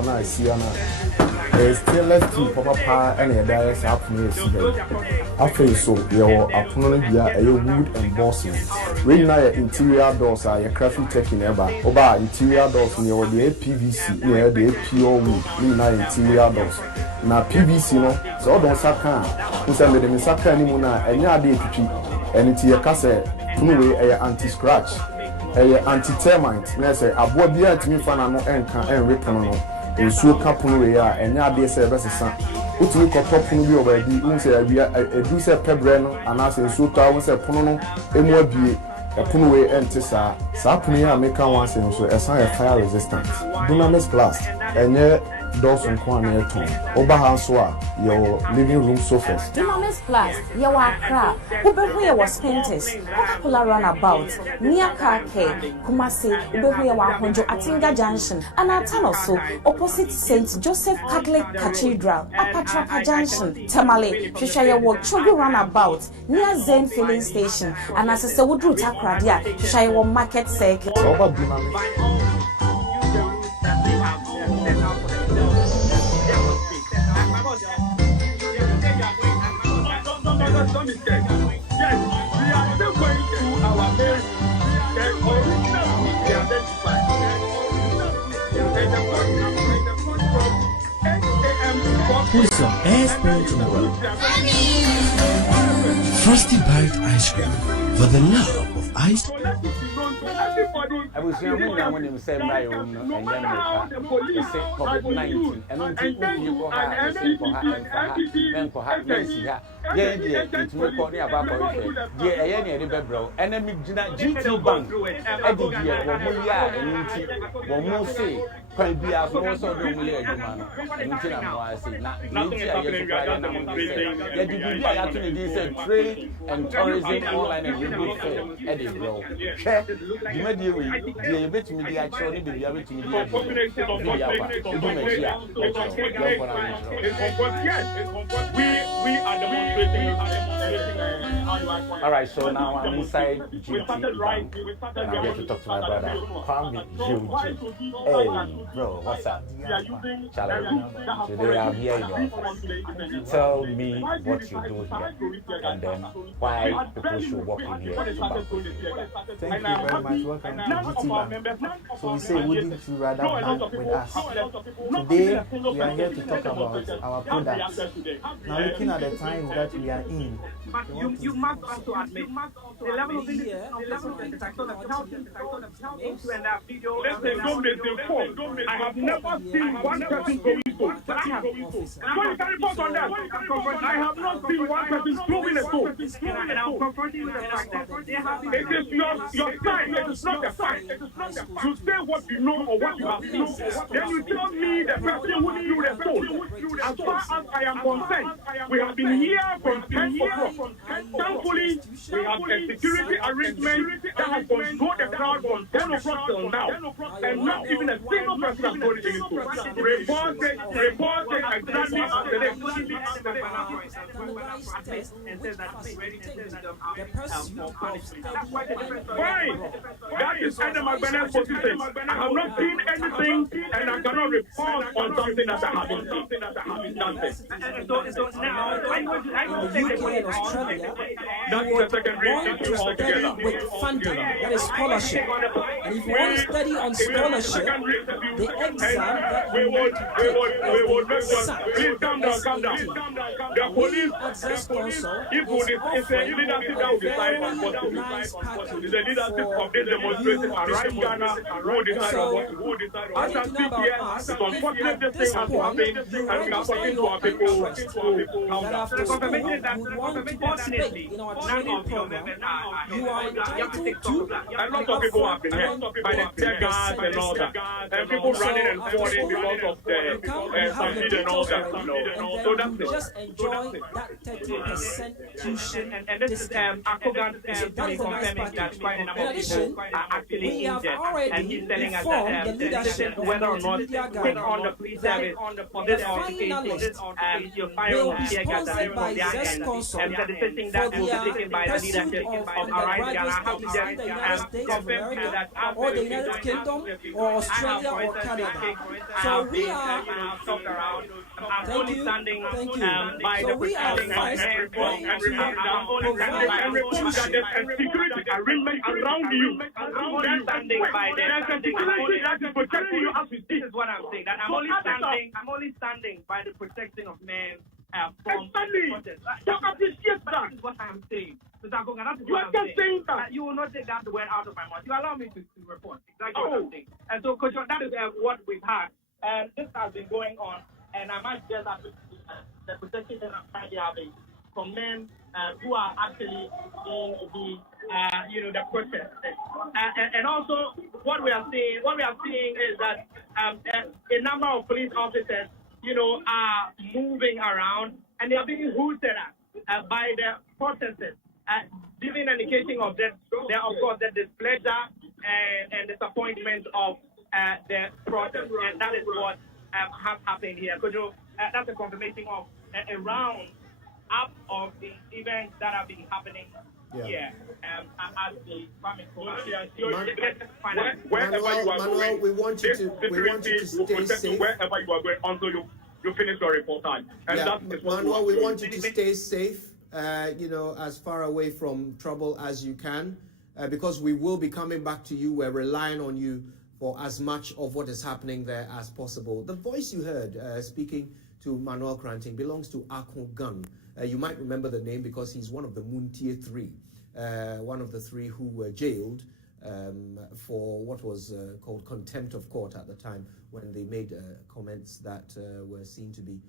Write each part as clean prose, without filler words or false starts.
door na siana stainless steel papa and a dice happen after so your opponent here a wood embossing. When now interior doors are your crafty taking ever over interior doors near the PVC near the pure wood. We now interior doors. Now PVC no so don't saka who send me the saka anymore and ya day and it's your cassette anti-scratch anti-termite. Let's say abo bia timi fa na no enka enrepono no nsuo kapono we a enya ade se besesa utumi kotopono bi obadi unse awia edu se pebre no anase nsuo ta unse pono no emu abie epono we ente sa pono ya meka wanse nso esan fire resistant dunamis glass enye doors on corner eton oba house wa your living room sofas dunamis glass ya wa kra ubehu ya was painters popular runabout near car care Kumasi ubehu ya wa honjo Atinga Junction and atanoso opposite St Joseph Catholic Cathedral Apatrapa Junction Tamale hwehwa ya wo chogu runabout near Zen filling station and asese wudru takradia hwehwa ya wo market circle oba dunamis Don't mistake. Yes, we are still going to our base. The original we identified. And the phone from 8 a.m. to 4 p.m. Frosty Bite Ice Cream for the love of ice cream. I was young when you say my own and then say COVID-19 and then you go and say for her and for her Nancy. Yeah, it's more for the about yeah, any bro. Enemy GT Bank. I did here for Mulia and one more say. Can be as also do Mulia, man. Until I'm saying, not yeah, the actually said trade and tourism online and you fair. Eddie, bro. You may deal with the bit me actually be able to we are demonstrating. All right, so now I'm inside GT Bank and I'm here to talk to my brother. Kwame Juji. Hey, bro, what's up? Charlie, today I'm here in your office. Tell me what you do here and then why people should walk in here to bank. Thank you very much. Welcome to GT Bank. So we say, wouldn't you rather bank with us? Today, we are here to talk about our products. Now, looking at the times that we are in, you must also admit the level of the video. Don't make them fall. I have never seen one person going so. But I have. What can report on that? I have not seen one person throwing a soul. And I'm confronting the fact that it is your time. It is not the fact. You say what you know or what you have seen. Then you tell me the person who threw the soul. As far as I am concerned, we have been here from 10 o'clock. Thankfully, we have a security arrangement that has controlled the crowd from 10 o'clock till now. And not even a single person has gone into report it exactly after this. Fine. That is Adam McBenn's position. I have not seen anything and I cannot report on something that I haven't seen. So now, that's the secondary issue altogether. With funding, that is scholarship. And if you want to study on scholarship, the exam that we would please calm down. The police access sponsor it's a leadership that will decide on what to do. It's a leadership of this demonstration around Ghana who will decide on what to do. As I speak here, it's unfortunate this thing has happened and we are talking to our people who calm down. would want to participate in our training program, you are entitled to a lot of people have been hurt by the tear gas and all that. And people running and falling because of the stampede and all that. So that's it. Just enjoy that 30% tuition. And this is Akogan confirming that quite a number of people are actually injured. And he's telling us that this is whether or not take on the police service on this case, your fire tear gas and everyone there. And the decision that will be taken by the leadership of Arise Ghana, how to just be the United States of America, or the United Kingdom, or Australia, or Canada. So we are, thank you. So we are first going to provide protection. Security arrangement around you. There's a security that is protecting you as we speak. This is what I'm saying. That I'm only standing by the protection of men from Exactly. Don't appreciate that. This is what I'm saying. Mr. Akonga, that is You what are I'm just saying that. You will not take that word out of my mouth. You allow me to report. Exactly what I'm saying. And so, Coach, that is what we've had. And this has been going on. And I might just have the protection that I'm currently having from men who are actually in the protest. And also, what we are seeing is that a number of police officers, are moving around and they are being hooted at by the protesters, giving an indication of that, of course, the displeasure and disappointment of the protest, and that is what has happened here. Could you? That's a confirmation of a round up of the events that have been happening here. As the Manuel, we want you to stay safe. Wherever you are going, until you finish your report time. Manuel, we want you to stay safe. As far away from trouble as you can, because we will be coming back to you. We're relying on you for as much of what is happening there as possible. The voice you heard speaking to Manuel Kranting belongs to Akon Gun. You might remember the name because he's one of the Muntie 3, one of the 3 who were jailed for what was called contempt of court at the time, when they made comments that were seen to be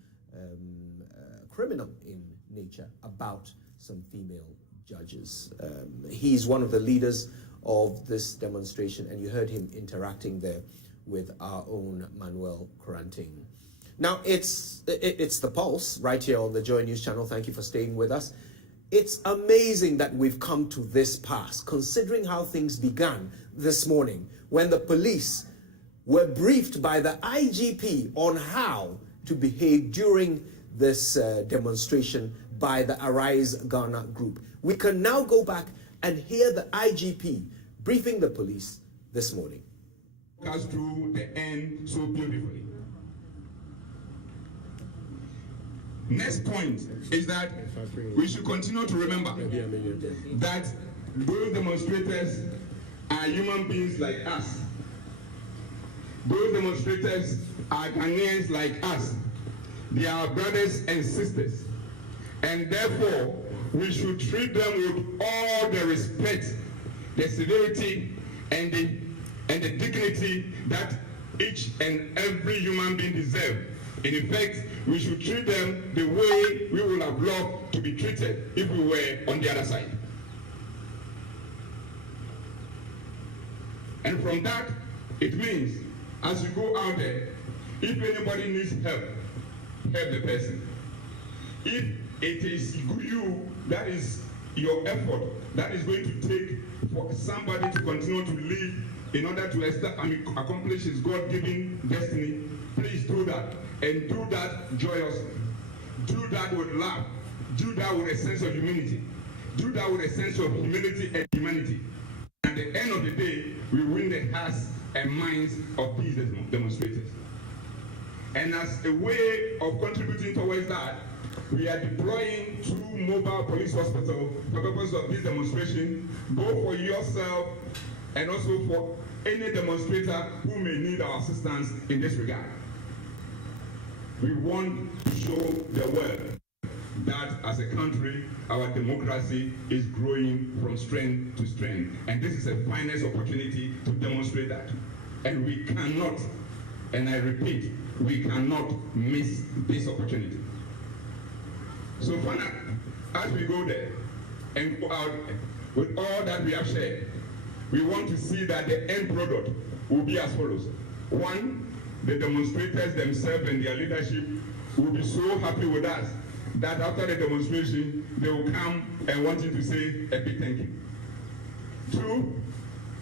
criminal in nature about some female judges. He's one of the leaders of this demonstration, and you heard him interacting there with our own Manuel Kranting. Now, it's the Pulse right here on the Joy News channel. Thank you for staying with us. It's amazing that we've come to this pass, considering how things began this morning when the police were briefed by the IGP on how to behave during this demonstration by the Arise Ghana group. We can now go back and hear the IGP briefing the police this morning. Us through the end so beautifully. Next point is that we should continue to remember that those demonstrators are human beings like us. Those demonstrators are Ghanaians like us. They are brothers and sisters. And therefore, we should treat them with all the respect, the severity, and the dignity that each and every human being deserves. In effect, we should treat them the way we would have loved to be treated if we were on the other side. And from that, it means, as you go out there, if anybody needs help, help the person. If it is you, that is your effort, that is going to take for somebody to continue to live in order to accomplish his God-given destiny, please do that. And do that joyously. Do that with love. Do that with a sense of humility. Do that with a sense of humility and humanity. At the end of the day, we win the hearts and minds of these demonstrators. And as a way of contributing towards that, we are deploying 2 mobile police hospitals for the purpose of this demonstration, both for yourself and also for any demonstrator who may need our assistance in this regard. We want to show the world that as a country, our democracy is growing from strength to strength. And this is a finest opportunity to demonstrate that. And we cannot, and I repeat, we cannot miss this opportunity. So finally, as we go there and go out with all that we have shared, we want to see that the end product will be as follows. 1, the demonstrators themselves and their leadership will be so happy with us that after the demonstration, they will come and want you to say a big thank you. 2,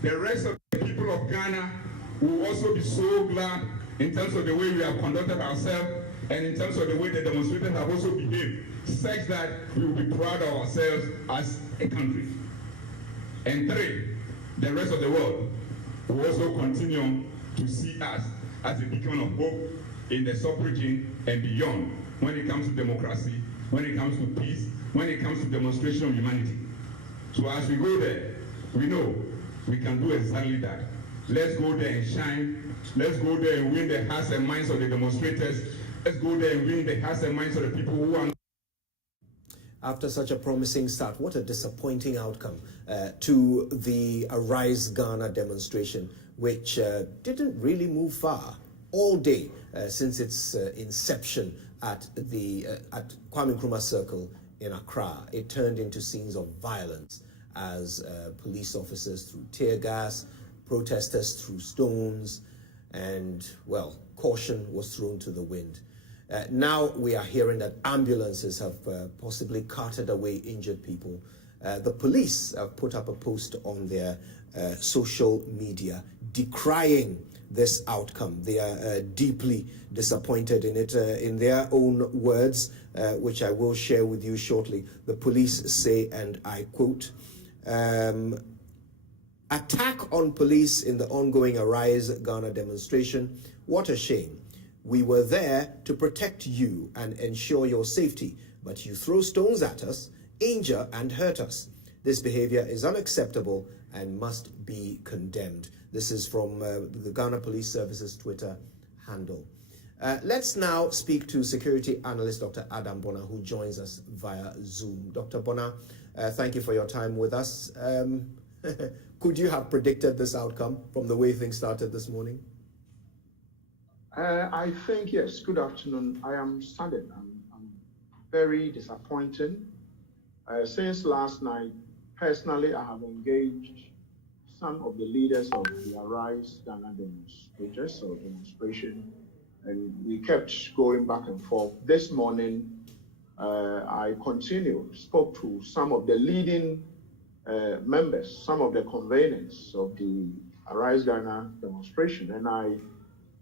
the rest of the people of Ghana will also be so glad in terms of the way we have conducted ourselves and in terms of the way the demonstrators have also behaved, such that we will be proud of ourselves as a country. And 3, the rest of the world will also continue to see us as a beacon of hope in the sub-region and beyond when it comes to democracy, when it comes to peace, when it comes to demonstration of humanity. So as we go there, we know we can do exactly that. Let's go there and shine. Let's go there and win the hearts and minds of the demonstrators. Let's go there and win the hearts and minds of the people who are. After such a promising start, what a disappointing outcome to the Arise Ghana demonstration, which didn't really move far all day since its inception at Kwame Nkrumah Circle in Accra. It turned into scenes of violence as police officers threw tear gas, protesters threw stones, and, well, caution was thrown to the wind. Now we are hearing that ambulances have possibly carted away injured people. The police have put up a post on their social media decrying this outcome. They are deeply disappointed in it. In their own words, which I will share with you shortly, the police say, and I quote, "Attack on police in the ongoing Arise Ghana demonstration. What a shame. We were there to protect you and ensure your safety, but you throw stones at us, injure and hurt us. This behavior is unacceptable and must be condemned." This is from the Ghana Police Service's Twitter handle. Let's now speak to security analyst Dr. Adam Bonner, who joins us via Zoom. Dr. Bonner, thank you for your time with us. Could you have predicted this outcome from the way things started this morning? I think, yes. Good afternoon. I am saddened. I'm very disappointed. Since last night, personally, I have engaged some of the leaders of the Arise Ghana demonstrators or demonstration, and we kept going back and forth. This morning, I spoke to some of the leading members, some of the conveners of the Arise Ghana demonstration, and I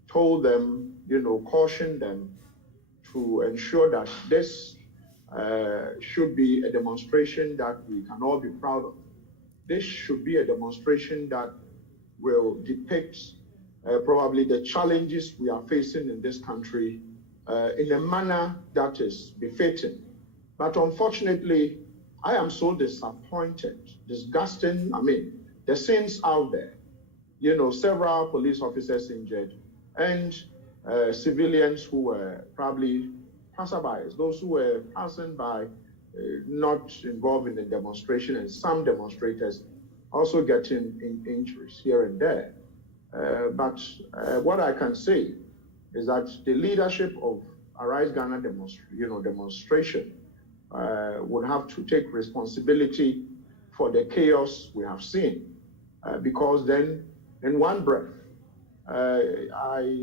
told them, cautioned them to ensure that this should be a demonstration that we can all be proud of. This should be a demonstration that will depict probably the challenges we are facing in this country in a manner that is befitting. But unfortunately, I am so disappointed, disgusting. I mean, the scenes out there, several police officers injured, and civilians who were probably passerbys, those who were passing by, not involved in the demonstration, and some demonstrators also getting injuries here and there. But what I can say is that the leadership of Arise Ghana demonstration would have to take responsibility for the chaos we have seen, because then, in one breath,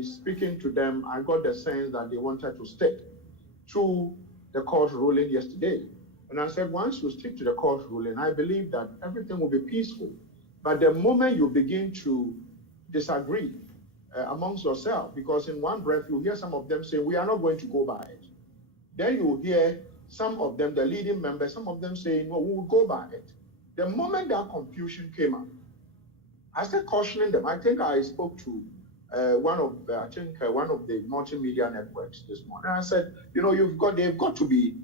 speaking to them, I got the sense that they wanted to stick to the court ruling yesterday. And I said, once you stick to the court ruling, I believe that everything will be peaceful. But the moment you begin to disagree amongst yourself, because in one breath, you hear some of them say, we are not going to go by it. Then you hear some of them, the leading members, some of them saying, no, we will go by it. The moment that confusion came up, I started cautioning them. I think I spoke to one of the multimedia networks this morning. I said, they've got to be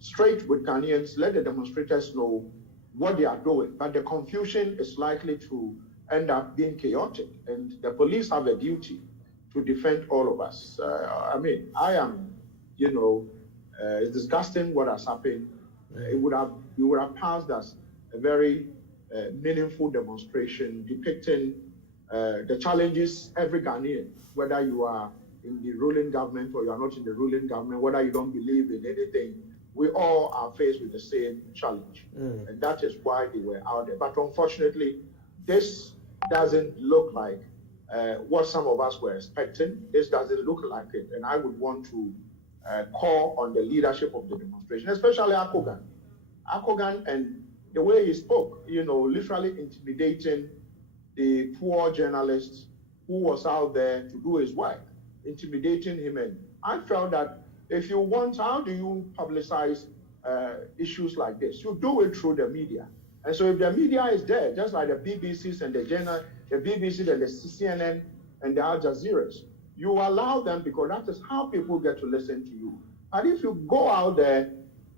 straight with Ghanaians. Let the demonstrators know what they are doing. But the confusion is likely to end up being chaotic, and the police have a duty to defend all of us. I am, it's disgusting what has happened. We would have passed as a very meaningful demonstration depicting the challenges every Ghanaian, whether you are in the ruling government or you are not in the ruling government, whether you don't believe in anything, we all are faced with the same challenge. And that is why they were out there. But unfortunately, this doesn't look like what some of us were expecting. This doesn't look like it. And I would want to call on the leadership of the demonstration, especially Akogan. Akogan and the way he spoke, literally intimidating the poor journalist who was out there to do his work, intimidating him. And I felt that if you want, how do you publicize issues like this? You do it through the media. And so if the media is there, just like the BBCs and the BBC and the CNN and the Al Jazeera's, you allow them because that is how people get to listen to you. And if you go out there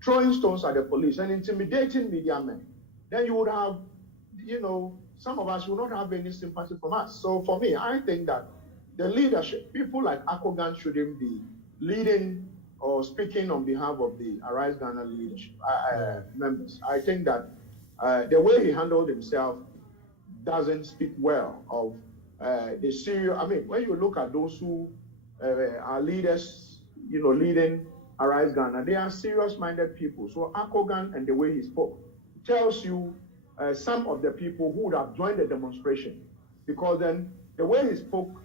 throwing stones at the police and intimidating media men, then you would have, some of us will not have any sympathy from us. So for me, I think that the leadership, people like Akogan shouldn't be leading or speaking on behalf of the Arise Ghana leadership members. I think that the way he handled himself doesn't speak well of the serious. I mean, when you look at those who are leaders, leading Arise Ghana, they are serious-minded people. So Akogan and the way he spoke tells you some of the people who would have joined the demonstration, because then the way he spoke,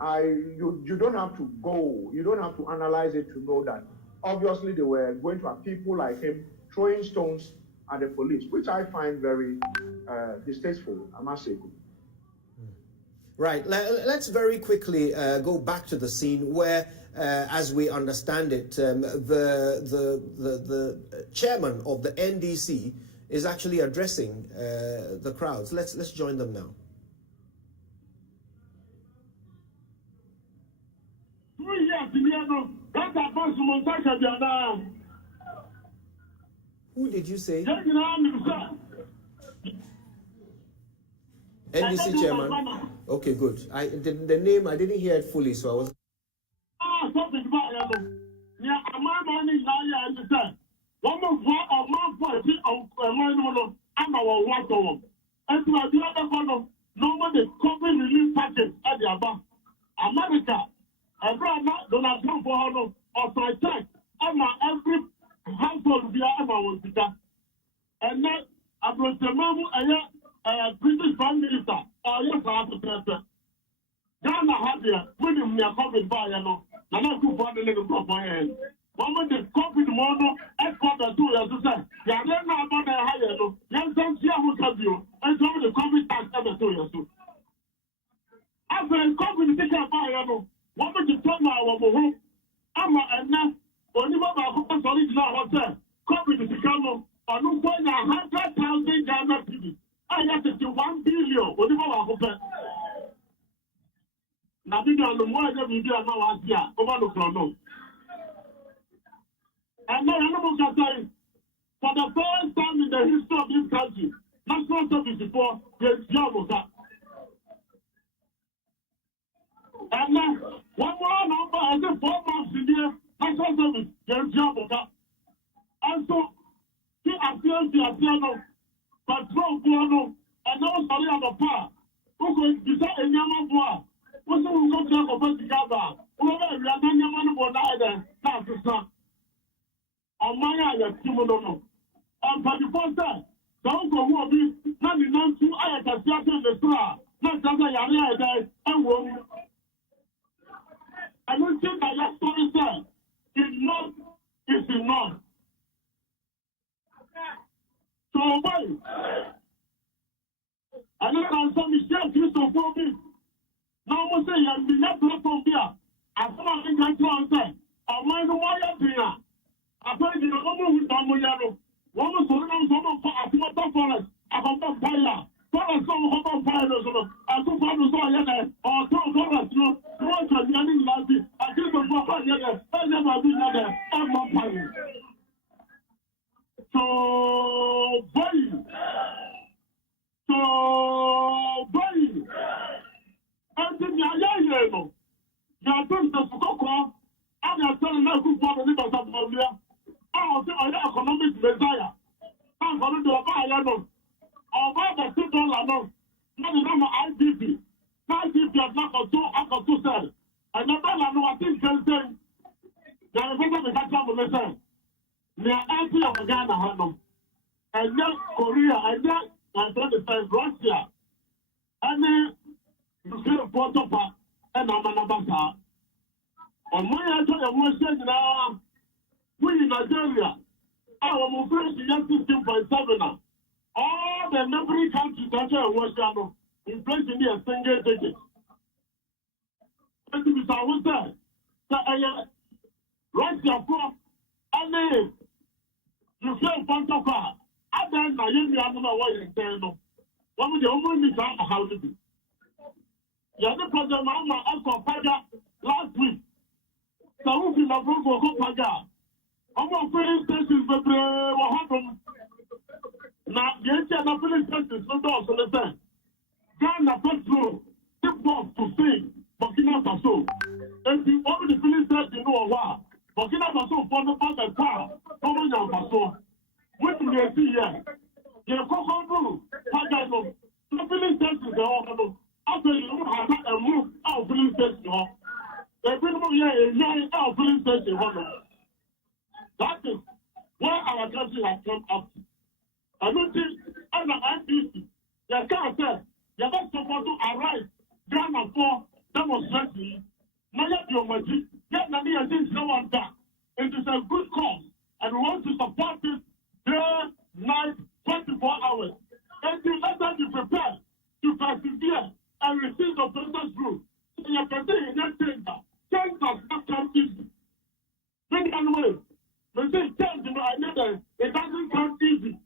you don't have to go, you don't have to analyze it to know that obviously they were going to have people like him throwing stones at the police, which I find very distasteful, I must say. Right. Let's very quickly go back to the scene where, as we understand it, the chairman of the NDC is actually addressing the crowds. Let's join them now. Who did you say? NDC chairman. Okay, good. The name I didn't hear it fully, so I was. America, Donald Trump for every household via and then British Prime Minister, Ghana had there, when you are COVID by and I could find a little problem. One of the COVID model, headquarters to us, they are not about the higher, young Sam who can do, and some of the COVID tax ever to us. After COVID, take a fire, one of the turn our home, I'm enough, only about solid now, hotel, COVID is become on 100,000 Ghana people. I got to 1 billion, whatever I hope. Now, we don't know what we do now, over the chrono. And now, I'm going to say, for the first time in the history of this country, national service before the job was up. And now, one more number, I said 4 months in there, national service, the job was up. And so, he appears the appeal. Patrol Buono, and now sorry about power. Who could decide a young boy? What's the one go to the Gaba? Over we are not your man for either. That's the son. On my eye, Timono. And for the first time, don't go who be not enough to I can see in the straw. Not that I am and won't. I don't think that your story said it's not. So why? I don't know some Michelle Christopher. Now we say you be not from here. I come and get on say. I mind why you here. I told you no with Damoyano. One was some for a forest. I come from fire. Forest some from fire. I took one was all here. Or two forest. No, one was running like I just go for here. I never been there. I'm not fire. So, boy, and then you know, you are doing the Sukoko, and you are telling us who bought the Libas of Bolivia. I was an economic messiah. I'm going to do a buy, or buy the $2, not the number IDP. IDP has not got two said. And the dollar, no, I think they'll say, there is a better message. They are anti of Ghana, and then Korea, and then Russia, and then you see a photo and Amanabasa. On my answer, I was saying now, we in Nigeria, our movement is 16.7. All the neighboring countries that are Russia, inflation is a single digit. And to be so, Russia, and then you feel Pantaka, I then I am the animal way in Tano. One of the only how to do. The other president, Mama, also Paga last week. So who can approve for Paga? I'm going to filling stations, but what happened? Now, the entire filling stations, no door, so listen. Ghana petrol, tip off to say, Burkina Faso. And the only filling station, you know what? Burkina Faso, for the part of power, Burkina Faso. What do you see here? You know, Paga, the filling stations, they all after you have a move out filling station, every year, a filling station. That is where our country has come up to. I don't think, as an IPC, you can't say, you're not supposed to arrive Ghana for demonstration. Now, you have your magic, yet, now, you think someone back. It is a good cause, and we want to support this day, night, 24 hours. And you let them be prepared to persevere and receive the protest group. So you can say in that chamber, change does not come easy. Bring it away. They say change, you know, I know that it doesn't come easy.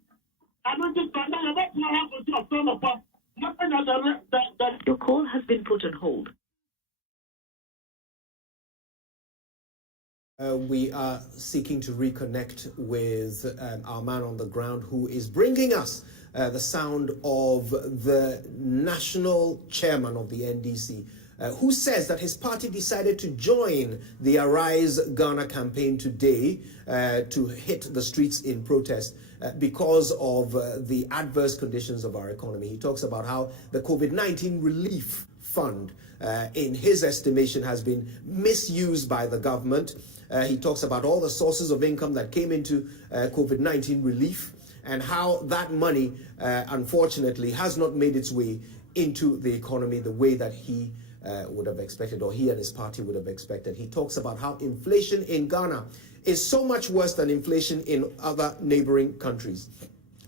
I don't just know you're not going to have to turn apart. Nothing that your call has been put on hold. We are seeking to reconnect with our man on the ground who is bringing us the sound of the national chairman of the NDC, who says that his party decided to join the Arise Ghana campaign today to hit the streets in protest because of the adverse conditions of our economy. He talks about how the COVID-19 relief fund, in his estimation, has been misused by the government. He talks about all the sources of income that came into COVID-19 relief and how that money, unfortunately, has not made its way into the economy the way that he would have expected, or he and his party would have expected. He talks about how inflation in Ghana is so much worse than inflation in other neighboring countries.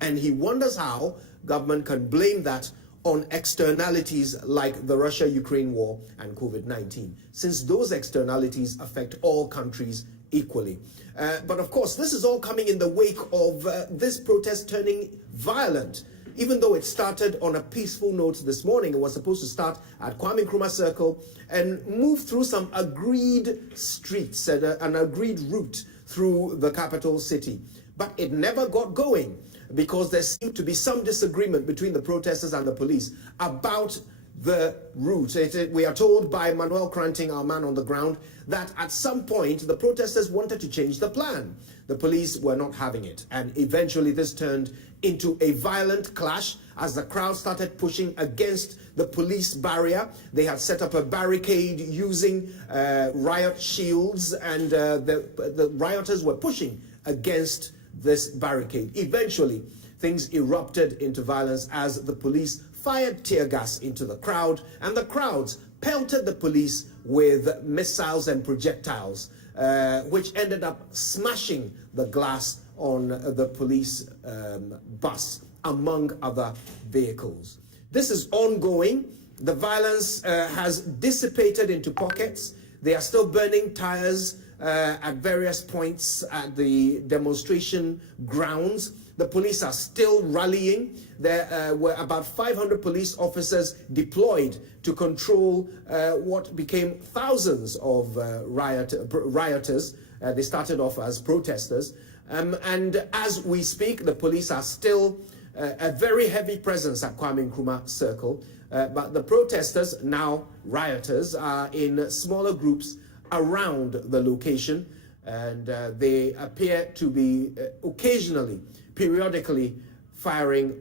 And he wonders how government can blame that on externalities like the Russia-Ukraine war and COVID-19, since those externalities affect all countries equally. But of course, this is all coming in the wake of this protest turning violent. Even though it started on a peaceful note this morning, it was supposed to start at Kwame Nkrumah Circle and move through some agreed streets and an agreed route through the capital city. But it never got going because there seemed to be some disagreement between the protesters and the police about the route. We are told by Manuel Cranting, our man on the ground, that at some point the protesters wanted to change the plan. The police were not having it, and eventually this turned into a violent clash as the crowd started pushing against the police barrier. They had set up a barricade using riot shields, and the rioters were pushing against this barricade. Eventually, things erupted into violence as the police fired tear gas into the crowd, and the crowds pelted the police with missiles and projectiles, which ended up smashing the glass on the police bus, among other vehicles. This is ongoing. The violence has dissipated into pockets. They are still burning tires at various points at the demonstration grounds. The police are still rallying. There were about 500 police officers deployed to control what became thousands of rioters. They started off as protesters. And as we speak, the police are still a very heavy presence at Kwame Nkrumah Circle. But the protesters, now rioters, are in smaller groups around the location. And they appear to be occasionally, periodically, firing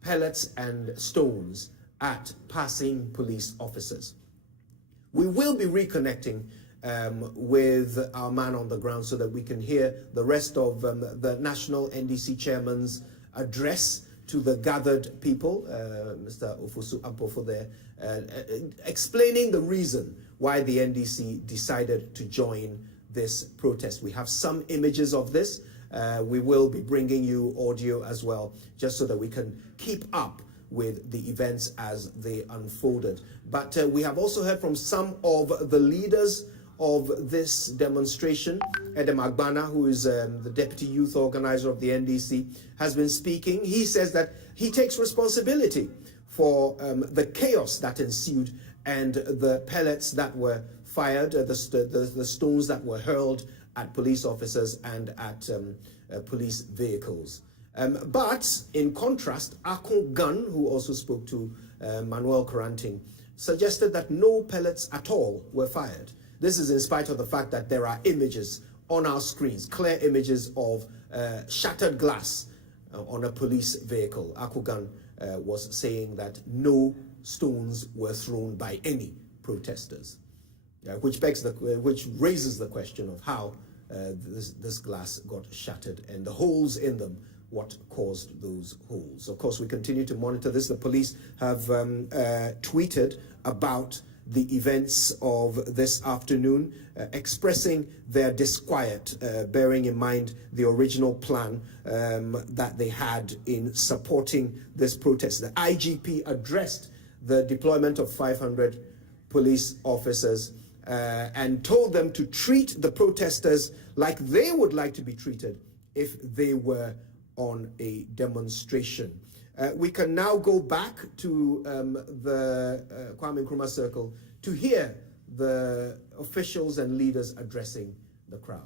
pellets and stones at passing police officers. We will be reconnecting with our man on the ground so that we can hear the rest of the National NDC Chairman's address to the gathered people, Mr. Ofosu Ampofo there, explaining the reason why the NDC decided to join this protest. We have some images of this. We will be bringing you audio as well, just so that we can keep up with the events as they unfolded. But we have also heard from some of the leaders of this demonstration, Edem Agbana, who is the deputy youth organizer of the NDC, has been speaking. He says that he takes responsibility for the chaos that ensued and the pellets that were fired, the stones that were hurled at police officers and at police vehicles. But in contrast, Akon Gun, who also spoke to Manuel Coranting, suggested that no pellets at all were fired. This is in spite of the fact that there are images on our screens, clear images of shattered glass on a police vehicle. Akon Gun was saying that no stones were thrown by any protesters, which raises the question of how this glass got shattered and the holes in them, what caused those holes. Of course, we continue to monitor this. The police have tweeted about the events of this afternoon, expressing their disquiet, bearing in mind the original plan that they had in supporting this protest. The IGP addressed the deployment of 500 police officers and told them to treat the protesters like they would like to be treated if they were on a demonstration. We can now go back to the Kwame Nkrumah Circle to hear the officials and leaders addressing the crowd.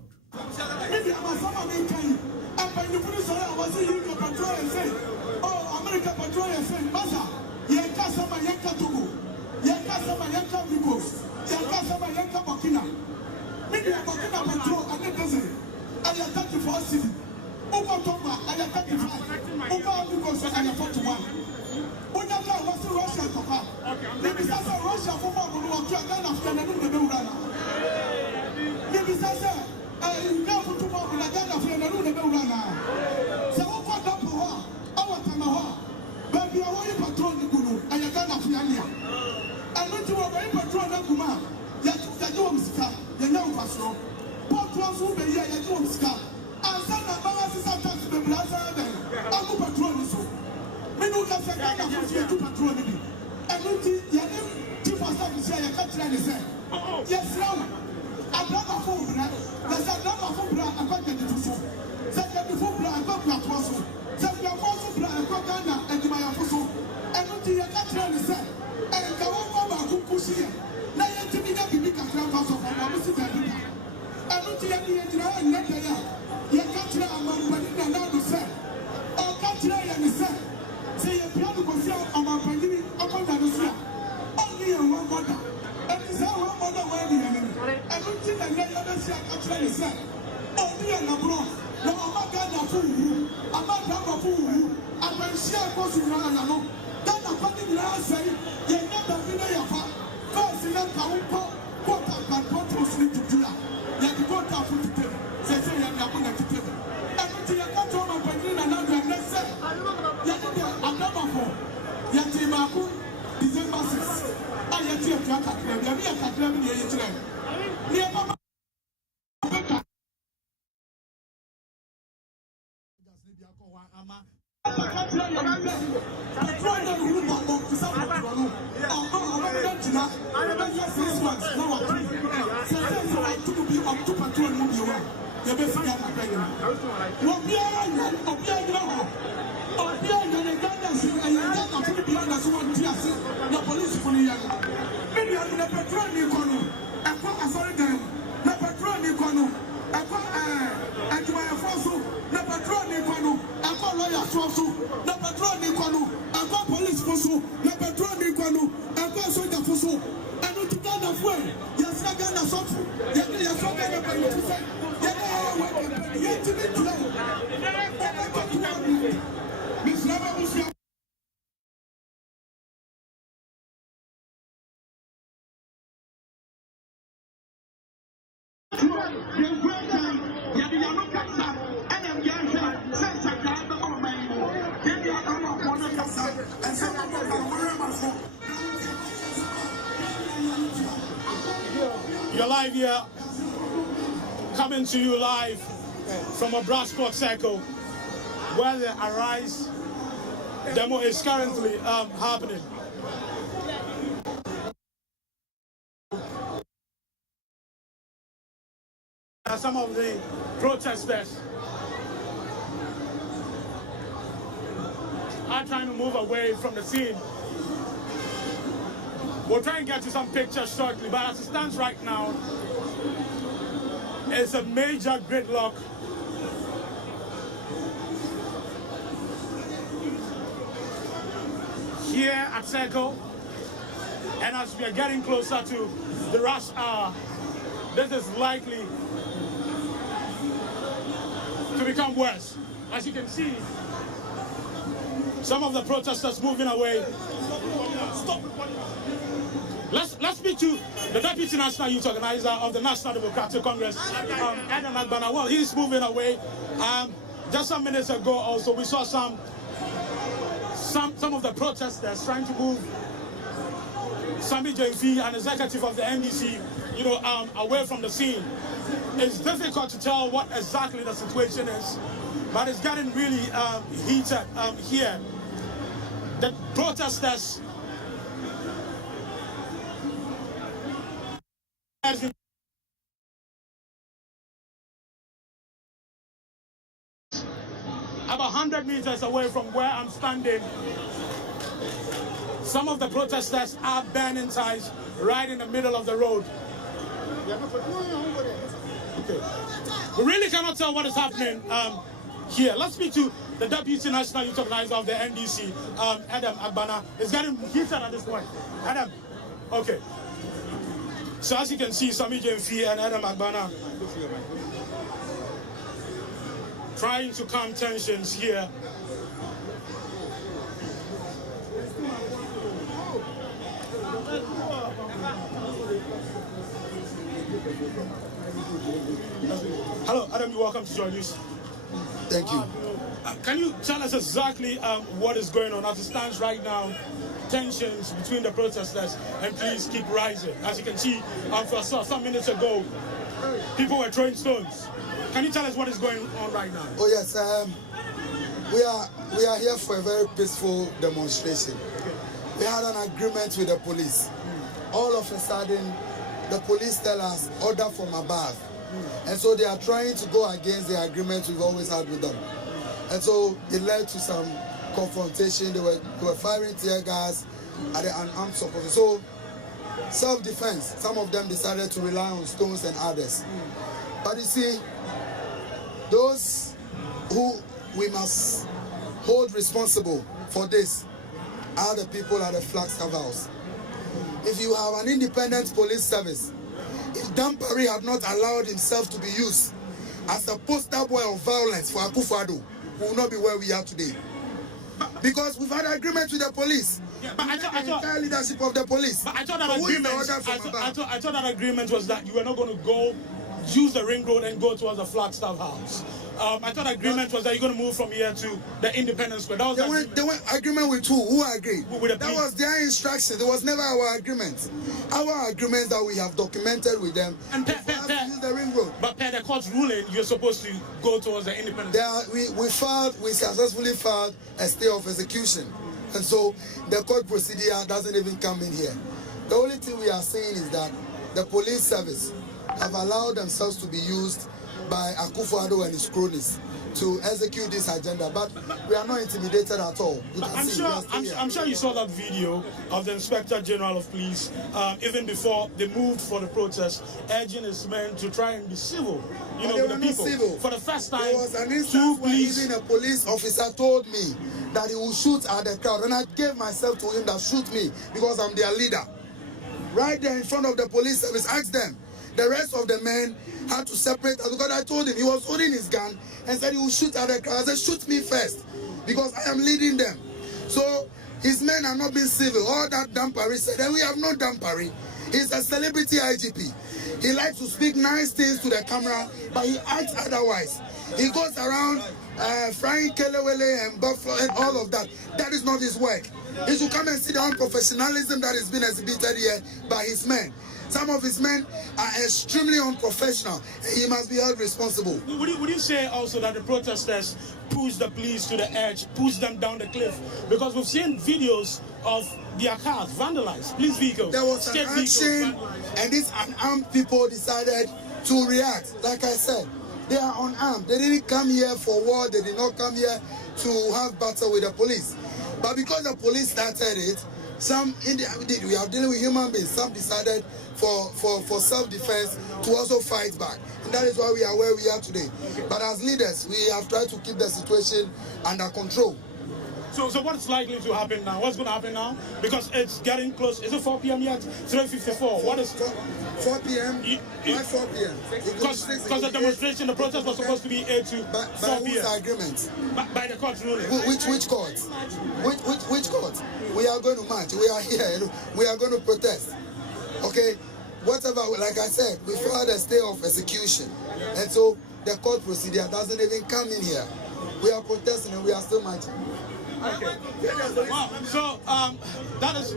You're live here, coming to you live from a brass court circle where the Arise demo is currently happening. Some of the protesters are trying to move away from the scene. We'll try and get to some pictures shortly, but as it stands right now, it's a major gridlock. Here at Circle, and as we are getting closer to the rush hour, this is likely to become worse. As you can see, some of the protesters moving away. Stop. Let's speak to the Deputy National Youth Organizer of the National Democratic Congress, Adam Agbana. Well, he's moving away. Just some minutes ago also, we saw some of the protesters trying to move Sami Jemfi, an executive of the NDC, away from the scene. It's difficult to tell what exactly the situation is, but it's getting really heated here. The protesters about 100 meters away from where I'm standing. Some of the protesters are burning ties right in the middle of the road. Okay. We really cannot tell what is happening here. Let's speak to the Deputy National Youth Organizer of the NDC, Adam Agbana. It's getting heated at this point. Adam, okay. So as you can see, Sami Jemfi and Adam Agbana trying to calm tensions here. Hello, Adam, you're welcome to join us. Thank you. Can you tell us exactly what is going on as it stands right now? Tensions between the protesters and police keep rising. As you can see, for some minutes ago, people were throwing stones. Can you tell us what is going on right now? Oh yes, we are here for a very peaceful demonstration. We had an agreement with the police. All of a sudden, the police tell us order from above. And so they are trying to go against the agreement we've always had with them. And so it led to some confrontation. They were firing tear gas at the unarmed supporters. So self-defense, some of them decided to rely on stones and others. But you see, those who we must hold responsible for this are the people at the Flagstaff House. If you have an independent police service, if Dampari had not allowed himself to be used as a poster boy of violence for Akufo-Addo, we will not be where we are today. Because we've had an agreement with the police. Yeah, but I thought the entire leadership of the police. But I thought that agreement was that you were not going to go use the ring road and go towards the Flagstaff House. I thought the agreement was that you're going to move from here to the Independence Square. That was they went agreement with who? Who agreed? That was their instruction. It was never our agreement. Our agreement that we have documented with them. And use the ring road. But per the court's ruling, you're supposed to go towards the Independence. We successfully filed a stay of execution, and so the court procedure doesn't even come in here. The only thing we are saying is that the police service have allowed themselves to be used by Akufo-Addo and his cronies to execute this agenda, but we are not intimidated at all. I'm sure you saw that video of the Inspector General of Police, even before they moved for the protest, urging his men to try and be civil, with the people. Civil. For the first time, there was an instance where even a police officer told me that he would shoot at the crowd, and I gave myself to him that shoot me because I'm their leader. Right there in front of the police service, asked them. The rest of the men had to separate us because I told him he was holding his gun and said he would shoot at the crowd. I said, shoot me first because I am leading them. So his men are not being civil. All that Dampari said, and we have no Dampari. He's a celebrity IGP. He likes to speak nice things to the camera, but he acts otherwise. He goes around frying kelewele and buffalo and all of that. That is not his work. He should come and see the unprofessionalism that is being exhibited here by his men. Some of his men are extremely unprofessional. He must be held responsible. Would you say also that the protesters pushed the police to the edge, pushed them down the cliff? Because we've seen videos of their cars vandalized, police vehicles. There was an action, and these unarmed people decided to react. Like I said, they are unarmed. They didn't come here for war. They did not come here to have battle with the police. But because the police started it, we are dealing with human beings. Some decided for self-defense to also fight back. And that is why we are where we are today. But as leaders, we have tried to keep the situation under control. So what's likely to happen now? What's going to happen now? Because it's getting close. Is it 4 p.m. yet? 3:54. What is 4 p.m.? Why 4 p.m.? Because the demonstration, the protest was supposed to be 8 to 4 p.m. Whose agreement? By the court ruling. Which court? Which court? We are going to march. We are here. We are going to protest. Okay? Whatever, like I said, we filed a stay of execution. And so the court procedure doesn't even come in here. We are protesting and we are still marching. Okay. Wow. So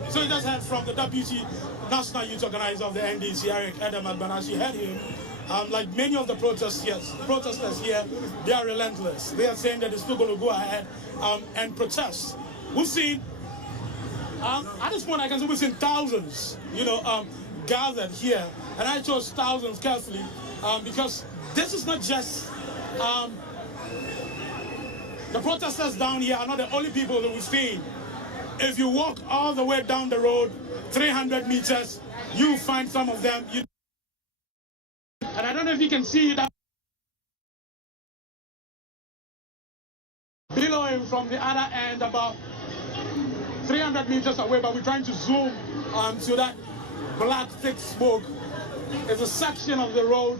so you just heard from the Deputy National Youth Organizer of the NDC, Eric Adam Agbanashi. You heard him. Like many of the protesters here, they are relentless. They are saying that they're still going to go ahead and protest. We've seen, at this point I can say we've seen thousands, gathered here. And I chose thousands carefully because this is not just the protesters down here are not the only people that we've seen. If you walk all the way down the road, 300 meters, you find some of them. And I don't know if you can see that billowing from the other end about 300 meters away, but we're trying to zoom to that black thick smoke. It's a section of the road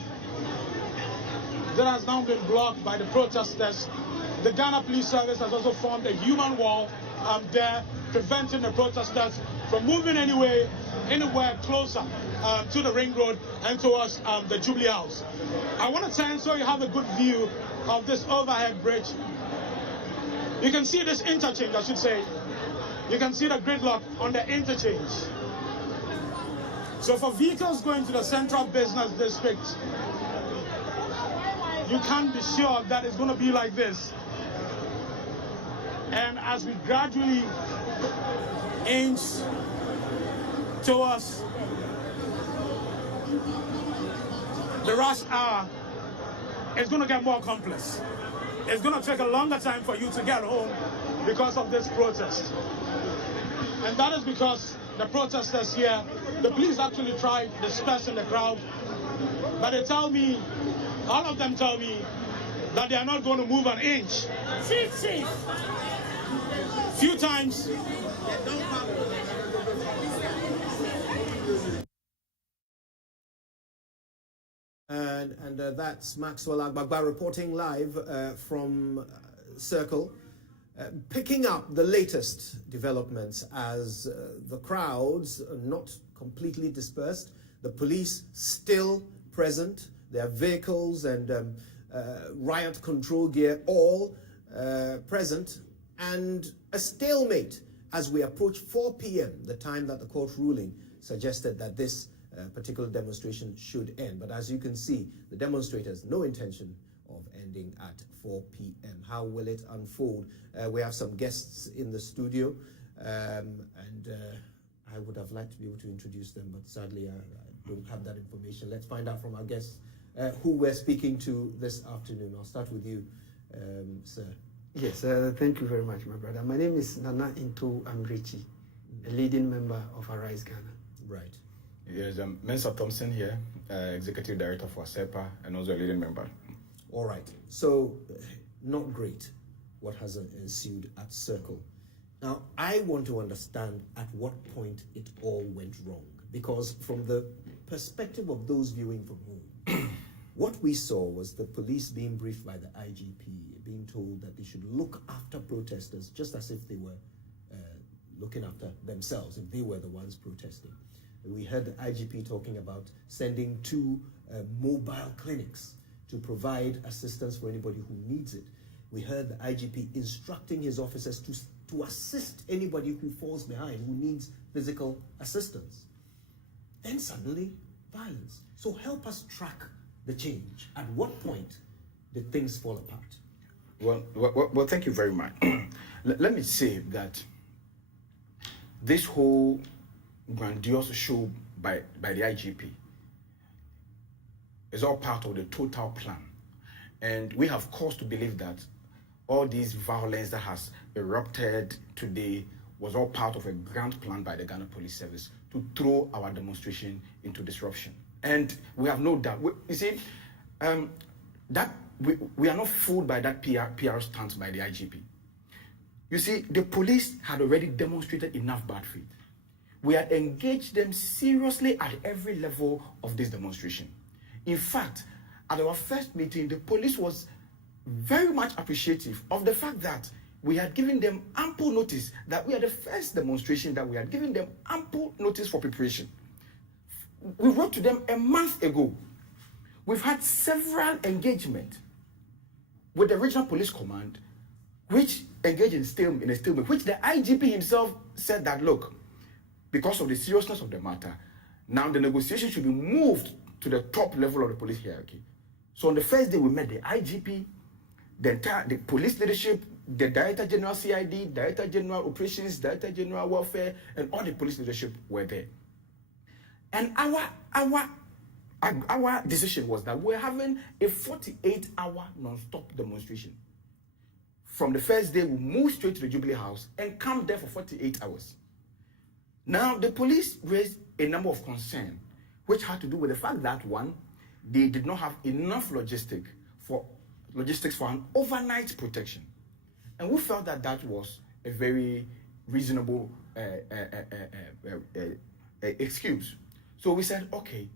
that has now been blocked by the protesters. The Ghana Police Service has also formed a human wall there, preventing the protesters from moving anywhere closer to the ring road and towards the Jubilee House. I want to turn so you have a good view of this overhead bridge. You can see this interchange, I should say. You can see the gridlock on the interchange. So for vehicles going to the Central Business District, you can't be sure that it's going to be like this. And as we gradually inch towards the rush hour, it's going to get more complex. It's going to take a longer time for you to get home because of this protest. And that is because the protesters here, the police actually tried dispersing the crowd, but they tell me, all of them tell me, that they are not going to move an inch. Few times. And that's Maxwell Agbagba reporting live from Circle, picking up the latest developments as the crowds are not completely dispersed. The police still present. Their vehicles and riot control gear all present, and a stalemate as we approach 4 p.m., the time that the court ruling suggested that this particular demonstration should end. But as you can see, the demonstrators, no intention of ending at 4 p.m. How will it unfold? We have some guests in the studio, and I would have liked to be able to introduce them, but sadly I don't have that information. Let's find out from our guests who we're speaking to this afternoon. I'll start with you, sir. Yes, thank you very much, my brother. My name is Nana Into Amrichi, a leading member of Arise Ghana. Right. Yes, Mensa Thompson here, Executive Director for SEPA and also a leading member. All right. So, not great what has ensued at Circle. Now, I want to understand at what point it all went wrong, because from the perspective of those viewing from home, what we saw was the police being briefed by the IGP, being told that they should look after protesters just as if they were looking after themselves, if they were the ones protesting. We heard the IGP talking about sending 2 mobile clinics to provide assistance for anybody who needs it. We heard the IGP instructing his officers to assist anybody who falls behind, who needs physical assistance. Then suddenly, violence. So help us track the change. At what point did things fall apart? Well, thank you very much. Let me say that this whole grandiose show by the IGP It's all part of the total plan. And we have cause to believe that all this violence that has erupted today was all part of a grand plan by the Ghana Police Service to throw our demonstration into disruption. And we have no doubt. You see, that we are not fooled by that PR stance by the IGP. You see, the police had already demonstrated enough bad faith. We had engaged them seriously at every level of this demonstration. In fact, at our first meeting, the police was very much appreciative of the fact that we had given them ample notice, that we had the first demonstration that we had given them ample notice for preparation. We wrote to them a month ago. We've had several engagements with the Regional Police Command, which engaged in a statement, which the IGP himself said that, look, because of the seriousness of the matter, now the negotiation should be moved to the top level of the police hierarchy. So on the first day, we met the IGP, the police leadership, the Director General CID, Director General Operations, Director General Welfare, and all the police leadership were there. And our decision was that we're having a 48-hour non-stop demonstration. From the first day, we move straight to the Jubilee House and camp there for 48 hours. Now, the police raised a number of concerns, which had to do with the fact that, one, they did not have enough logistics for an overnight protection. And we felt that that was a very reasonable excuse. So we said, okay,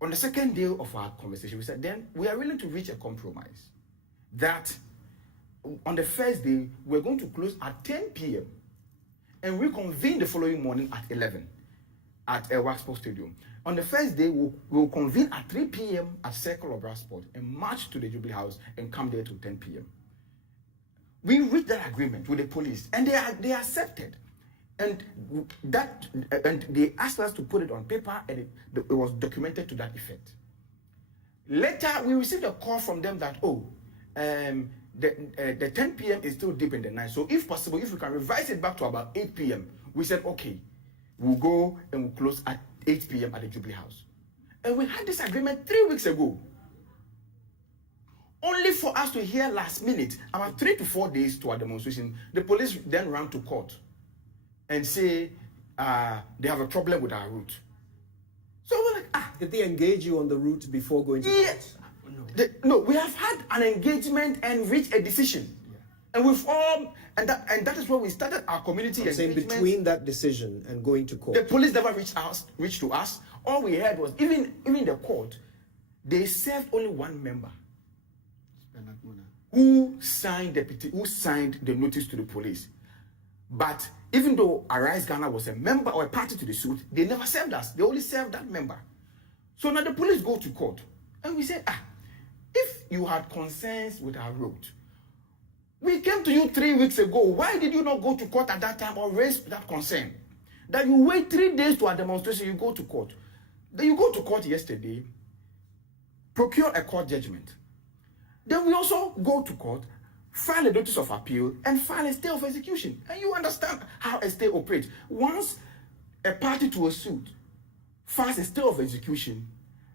on the second day of our conversation, we said, then we are willing to reach a compromise that on the first day, we're going to close at 10 p.m. and reconvene the following morning at 11 at Waxport Stadium. On the first day, we'll convene at 3 p.m. at Circle of Brassport and march to the Jubilee House and come there till 10 p.m. We reached that agreement with the police, and they accepted. And they asked us to put it on paper, and it was documented to that effect. Later, we received a call from them that, the 10 p.m. is still deep in the night. So if possible, if we can revise it back to about 8 p.m., we said, okay, we'll go and we'll close at 8 p.m. at the Jubilee House. And we had this agreement 3 weeks ago. Only for us to hear last minute, about 3 to 4 days to our demonstration, the police then ran to court and say they have a problem with our route. So we're like, Did they engage you on the route before going to court? No, we have had an engagement and reached a decision. And we've all, and that is where we started our community engagement. Between that decision and going to court, the police never reached to us. All we heard was, even the court, they served only one member who signed the notice to the police. But even though Arise Ghana was a member or a party to the suit, they never served us. They only served that member. So now the police go to court, and we said, if you had concerns with our route, we came to you 3 weeks ago. Why did you not go to court at that time or raise that concern? That you wait 3 days to our demonstration, you go to court. Then you go to court yesterday, procure a court judgment. Then we also go to court, file a notice of appeal, and file a stay of execution. And you understand how a stay operates. Once a party to a suit files a stay of execution,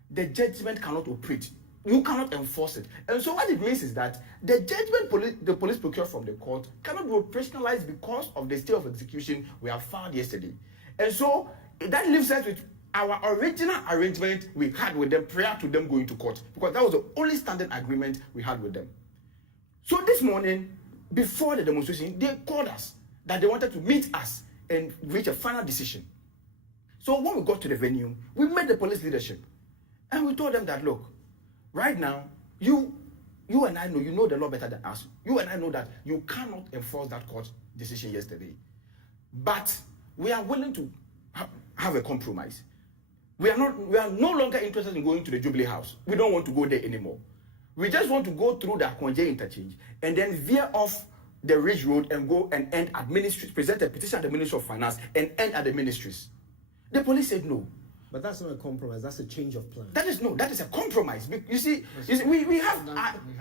the judgment cannot operate. You cannot enforce it. And so what it means is that the judgment the police procure from the court cannot be operationalized because of the stay of execution we have filed yesterday. And so that leaves us with our original arrangement we had with them prior to them going to court, because that was the only standing agreement we had with them. So this morning, before the demonstration, they called us that they wanted to meet us and reach a final decision. So when we got to the venue, we met the police leadership, and we told them that, look, right now, you and I know, you know the law better than us. You and I know that you cannot enforce that court decision yesterday. But we are willing to have a compromise. We are no longer interested in going to the Jubilee House. We don't want to go there anymore. We just want to go through the Akonje interchange and then veer off the Ridge Road and go and end at ministries, present a petition at the Ministry of Finance and end at the ministries. The police said no. But that's not a compromise, that's a change of plan. That is a compromise. You see, we have,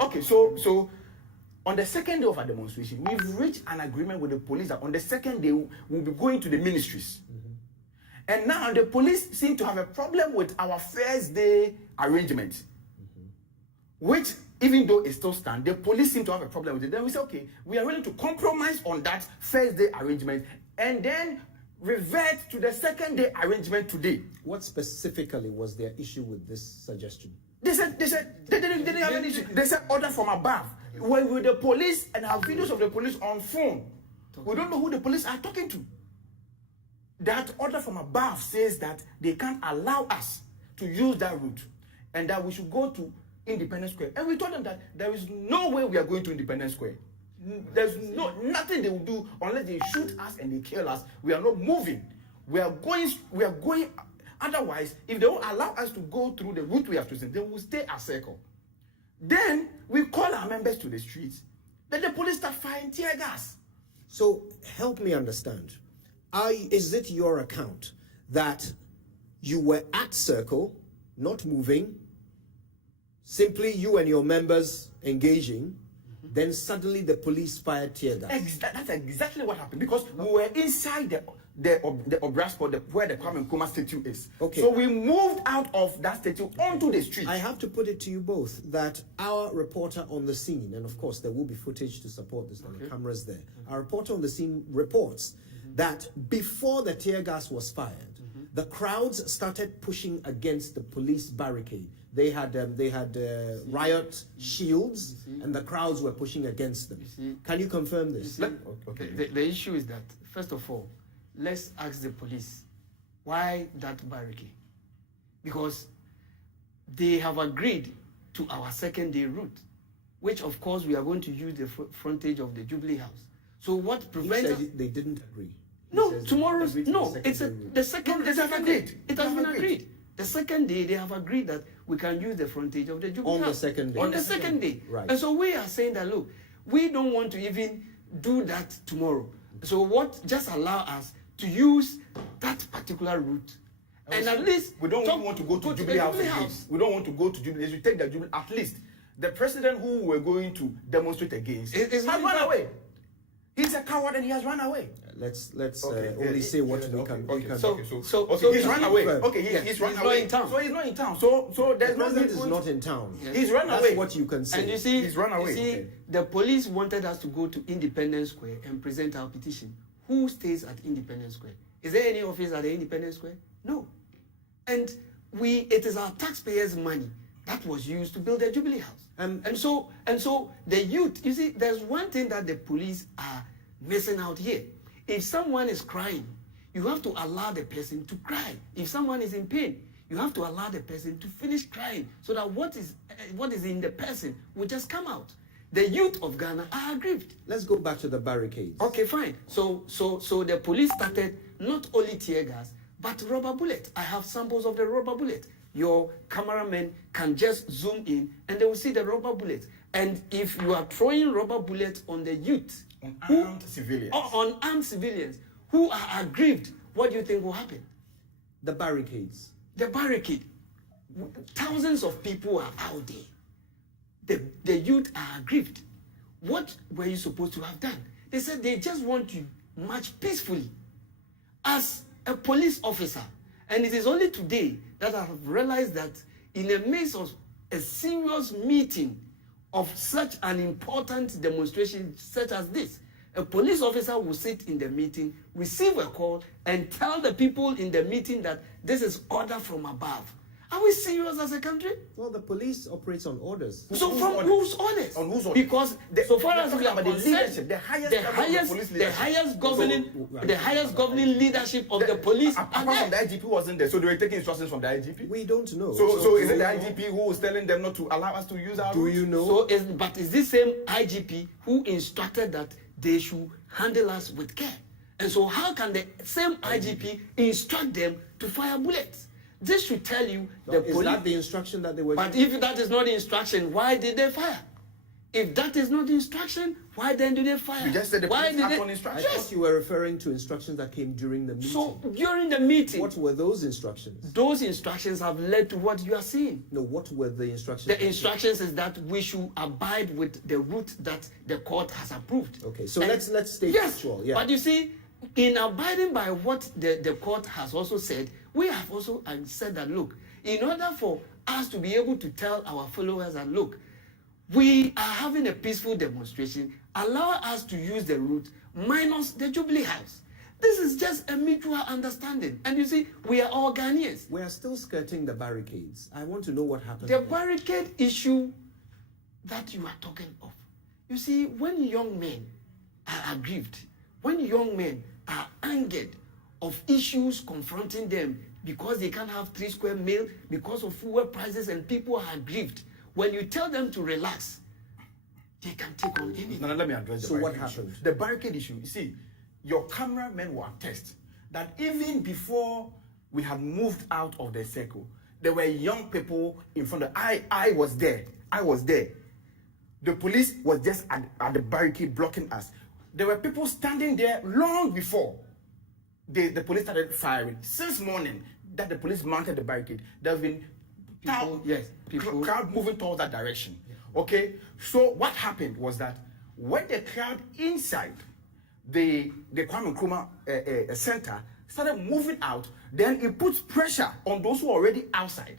okay, so on the second day of our demonstration, we've reached an agreement with the police that on the second day, we'll be going to the ministries. And now the police seem to have a problem with our first day arrangement, which, even though it still stands, the police seem to have a problem with it. Then we say, okay, we are willing to compromise on that first day arrangement and then revert to the second day arrangement today. What specifically was their issue with this suggestion? They said they didn't have an issue. They said order from above. When with the police and have videos of the police on phone, we don't know who the police are talking to. That order from above says that they can't allow us to use that route and that we should go to Independence Square. And we told them that there is no way we are going to Independence Square. There's nothing they will do unless they shoot us and they kill us. We are not moving. We are going. Otherwise, if they won't allow us to go through the route we have chosen, then we'll stay a circle. Then we call our members to the streets. Then the police start firing tear gas. So help me understand. Is it your account that you were at circle, not moving, simply you and your members engaging, then suddenly the police fired tear gas? That's exactly what happened, because we were inside the Obrasco, where the Kwame Nkrumah statue is. Okay. So we moved out of that statue onto the street. I have to put it to you both that our reporter on the scene, and of course there will be footage to support this, and the cameras there. Our reporter on the scene reports that before the tear gas was fired, the crowds started pushing against the police barricade. They had riot shields, and the crowds were pushing against them. Can you confirm this? Okay. The issue is that, first of all, let's ask the police, why that barricade? Because they have agreed to our second day route, which of course we are going to use the frontage of the Jubilee House. So what prevents us? They didn't agree. No, tomorrow's, no, it's the second day. It has been agreed. The second day, they have agreed that we can use the frontage of the Jubilee on House. The second day. On the second day. Right. And so we are saying that, look, we don't want to even do that tomorrow. So what, just allow us to use that particular route. And at least we don't want to go to Jubilee House again. We don't want to go to Jubilee. We take the Jubilee. At least the president who we're going to demonstrate against has run away. He's a coward and he has run away. Let's only say what we can. So he's run away. Okay, he's run away. In town. So he's not in town. So there's the president is not in town. Yes. He's run away. That's what you can say. And you see, he's run away. The police wanted us to go to Independence Square and present our petition. Who stays at Independence Square? Is there any office at the Independence Square? No. And it is our taxpayers' money that was used to build the Jubilee House. And so the youth, you see, there's one thing that the police are missing out here. If someone is crying, you have to allow the person to cry. If someone is in pain, you have to allow the person to finish crying so that what is in the person will just come out. The youth of Ghana are aggrieved. Let's go back to the barricades. Okay, fine. So the police started not only tear gas, but rubber bullet. I have samples of the rubber bullet. Your cameraman can just zoom in and they will see the rubber bullet. And if you are throwing rubber bullets on the youth, unarmed civilians, on armed civilians who are aggrieved, what do you think will happen? The barricades. The barricade. Thousands of people are out there. The youth are aggrieved. What were you supposed to have done? They said they just want to march peacefully. As a police officer, and it is only today that I have realized that in the midst of a serious meeting of such an important demonstration such as this, a police officer will sit in the meeting, receive a call, and tell the people in the meeting that this is order from above. Are we serious as a country? Well, the police operates on orders. So from whose orders? On whose orders? Because so far as we are concerned, the highest governing leadership of the police. Apart from the IGP wasn't there, so they were taking instructions from the IGP. We don't know. So is it the IGP who was telling them not to allow us to use our? Do you know? But is this same IGP who instructed that they should handle us with care? And so how can the same IGP instruct them to fire bullets? This should tell you the police. Is that the instruction that they were But if that is not the instruction, why did they fire? If that is not the instruction, why then did they fire? You just said the police act on instructions. I thought you were referring to instructions that came during the meeting. So during the meeting, what were those instructions? Those instructions have led to what you are seeing. No, what were the instructions? The instructions is that we should abide with the route that the court has approved. Okay, so let's stay factual. Yeah. But you see, in abiding by what the court has also said, we have also said that, look, in order for us to be able to tell our followers that, look, we are having a peaceful demonstration, allow us to use the route minus the Jubilee House. This is just a mutual understanding. And you see, we are all Ghanaians. We are still skirting the barricades. I want to know what happened. The barricade issue that you are talking of. You see, when young men are aggrieved, when young men are angered of issues confronting them because they can't have 3 square meal, because of fuel prices, and people are aggrieved, when you tell them to relax, they can take on anything. Now, let me address the So what barricade happened? issue. The barricade issue, you see, your cameramen will attest that even before we had moved out of the circle, there were young people in front of I was there. I was there. The police was just at the barricade blocking us. There were people standing there long before the police started firing. Since morning that the police mounted the barricade, there have been people crowd moving towards that direction. Okay, so what happened was that when the crowd inside the Kwame Nkrumah center started moving out, then it puts pressure on those who are already outside.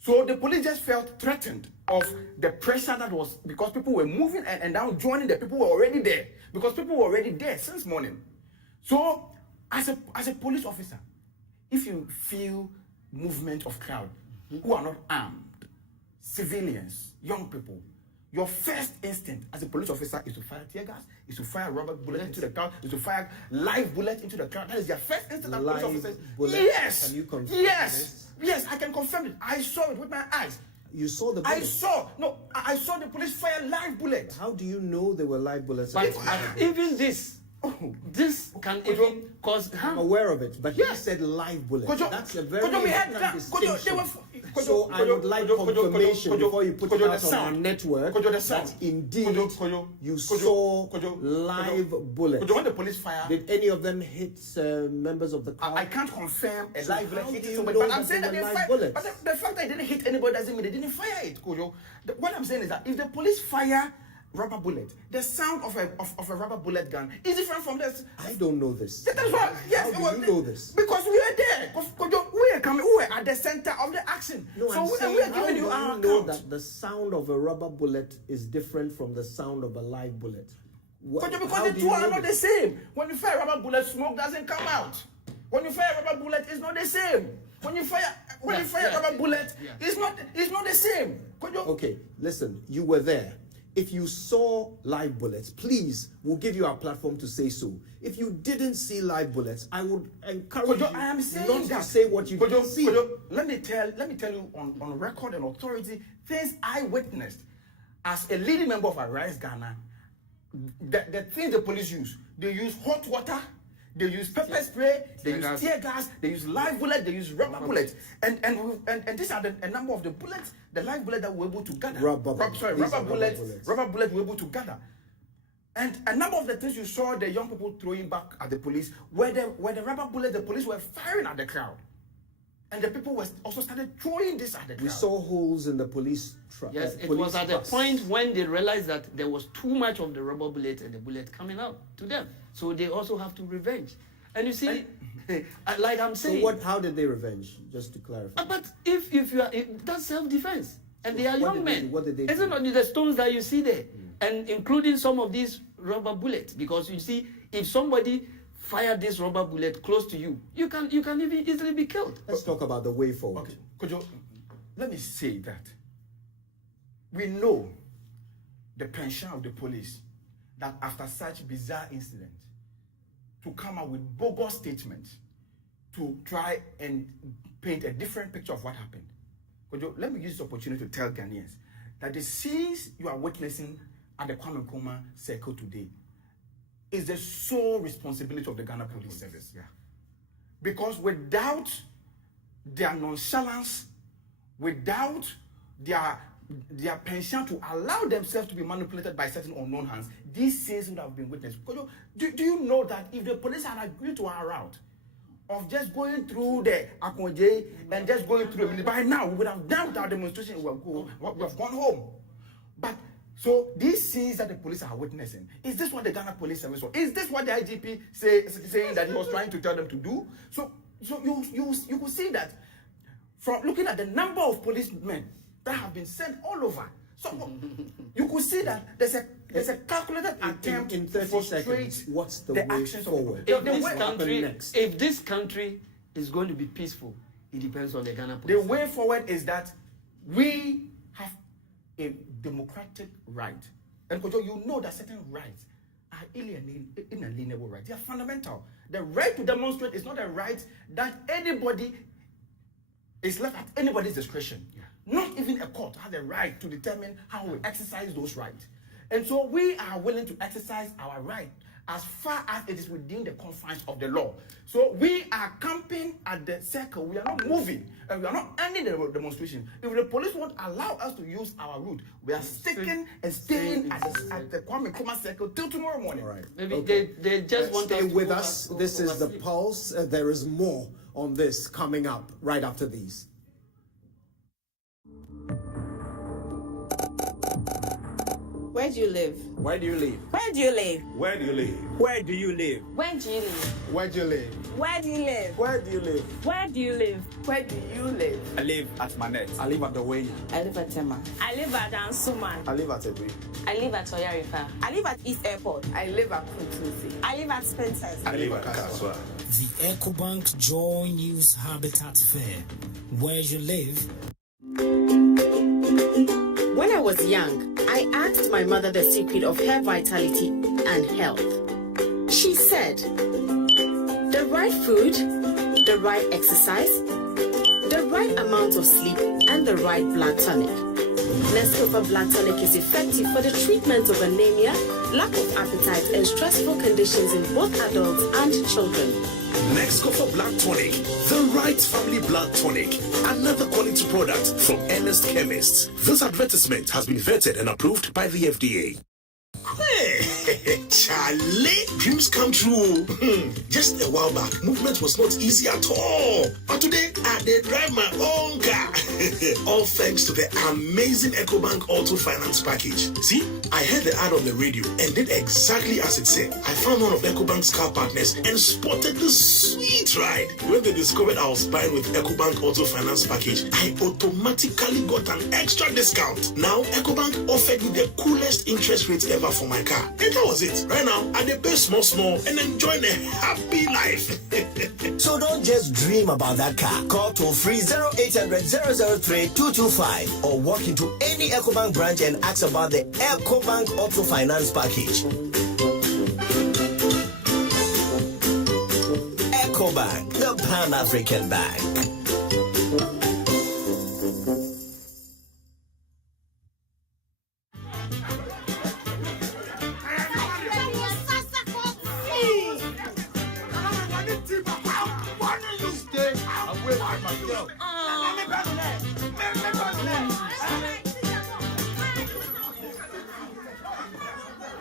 So the police just felt threatened of the pressure that was, because people were moving and now joining the people who were already there, because people were already there since morning. So as a police officer, if you feel movement of crowd who are not armed, civilians, young people, your first instinct as a police officer is to fire tear gas, is to fire rubber bullet into the crowd, is to fire live bullet into the crowd. That is your first instinct as police officers. Yes. Can you confirm this? Yes, I can confirm it. I saw it with my eyes. You saw the bullets? I saw the police fire live bullets. How do you know they were live bullets? But even this can even cause harm. I'm aware of it, but he said live bullets. That's a very important distinction. So I would like confirmation before you put it out on our network that indeed you saw live bullets. When the police fire, did any of them hit members of the crowd? I can't confirm a live bullet hit somebody, but I'm saying that they fired. Bullets? But the fact that they didn't hit anybody doesn't mean they didn't fire it, Kojo. What I'm saying is that if the police fire rubber bullet, the sound of a rubber bullet gun is different from this. I don't know this. That's why. Yes, how do you know this? Because we are there. We were at the center of the action. No, so we are giving you our know account. that the sound of a rubber bullet is different from the sound of a live bullet. Because the two are not the same. When you fire a rubber bullet, smoke doesn't come out. When you fire a rubber bullet, it's not the same. When you fire a rubber bullet, it's not the same. Okay, listen, you were there. If you saw live bullets, please, we'll give you our platform to say so. If you didn't see live bullets, I would encourage you not to say what you didn't see. Let me tell you on record and authority things I witnessed as a leading member of Arise Ghana. The things the police use, they use hot water, they use pepper spray, they use tear gas, they use live bullets, they use rubber bullets, and these are a number of the bullets, the live bullet that we're able to gather. Rubber bullets we're able to gather. And a number of the things you saw the young people throwing back at the police were the rubber bullets the police were firing at the crowd. And the people also started throwing this at the crowd. We saw holes in the police truck. Yes, it was at the point when they realized that there was too much of the rubber bullet and the bullet coming out to them. So they also have to revenge. And you see, like I'm saying. So how did they revenge? Just to clarify. But if you are, that's self-defense. And they are young men. What did they do? Isn't it the stones that you see there? And including some of these rubber bullets. Because you see, if somebody fire this rubber bullet close to you, you can even easily be killed. Let's talk about the way forward. Okay, Kojo, let me say that we know the pension of the police that after such bizarre incident to come out with bogus statements to try and paint a different picture of what happened. Kojo, let me use this opportunity to tell Ghanaians that the scenes you are witnessing at the Kwame Nkrumah circle today is the sole responsibility of the Ghana Police Service. Yeah. Because without their nonchalance, without their penchant to allow themselves to be manipulated by certain unknown hands, these scenes would have been witnessed. Do you know that if the police had agreed to our route of just going through the Akonje and just going through, by now we would have done our demonstration, we have gone home. But So these scenes that the police are witnessing, is this what the Ghana Police Service was? Is this what the IGP saying that he was trying to tell them to do? So you could see that from looking at the number of policemen that have been sent all over. So you could see that there's a calculated attempt in 30 to frustrate seconds. What's the way actions forward? If this country is going to be peaceful, it depends on the Ghana police. The way forward is that we have a democratic right. And you know that certain rights are inalienable rights. They are fundamental. The right to demonstrate is not a right that anybody is left at anybody's discretion. Yeah. Not even a court has the right to determine how we exercise those rights. And so we are willing to exercise our right as far as it is within the confines of the law. So we are camping at the circle. We are not moving, and we are not ending the demonstration. If the police won't allow us to use our route, we are sticking and staying at the Kwame Nkrumah circle till tomorrow morning. All right. Maybe okay. they just want stay us to with us. This is the Pulse. There is more on this coming up right after these. Where do you live? Where do you live? Where do you live? Where do you live? Where do you live? Where do you live? Where do you live? Where do you live? Where do you live? Where do you live? Where do you live? I live at Manet. I live at the Way. I live at Tema. I live at Ansuman. I live at Edwin. I live at Oyarifa. I live at East Airport. I live at Kuntuzi. I live at Spencer's. I live at Kaswa. The EcoBank Joy News Habitat Fair. Where you live. When I was young, I asked my mother the secret of hair vitality and health. She said, the right food, the right exercise, the right amount of sleep, and the right blood tonic. Nescafe Blood Tonic is effective for the treatment of anemia, lack of appetite, and stressful conditions in both adults and children. Nescafe Blood Tonic, the right family blood tonic. Another quality product from Ernest Chemists. This advertisement has been vetted and approved by the FDA. Hey, Charlie, dreams come true. Just a while back, movement was not easy at all. But today, I did drive my own car. All thanks to the amazing EcoBank Auto Finance Package. See, I heard the ad on the radio and did exactly as it said. I found one of EcoBank's car partners and spotted the sweet ride. When they discovered I was buying with EcoBank Auto Finance Package, I automatically got an extra discount. Now, EcoBank offered me the coolest interest rates ever for my car. And that was it. Right now, I pay small and enjoy a happy life. So don't just dream about that car. Call toll-free 0800 003 225 or walk into any EcoBank branch and ask about the EcoBank Auto Finance Package. EcoBank, the Pan-African Bank.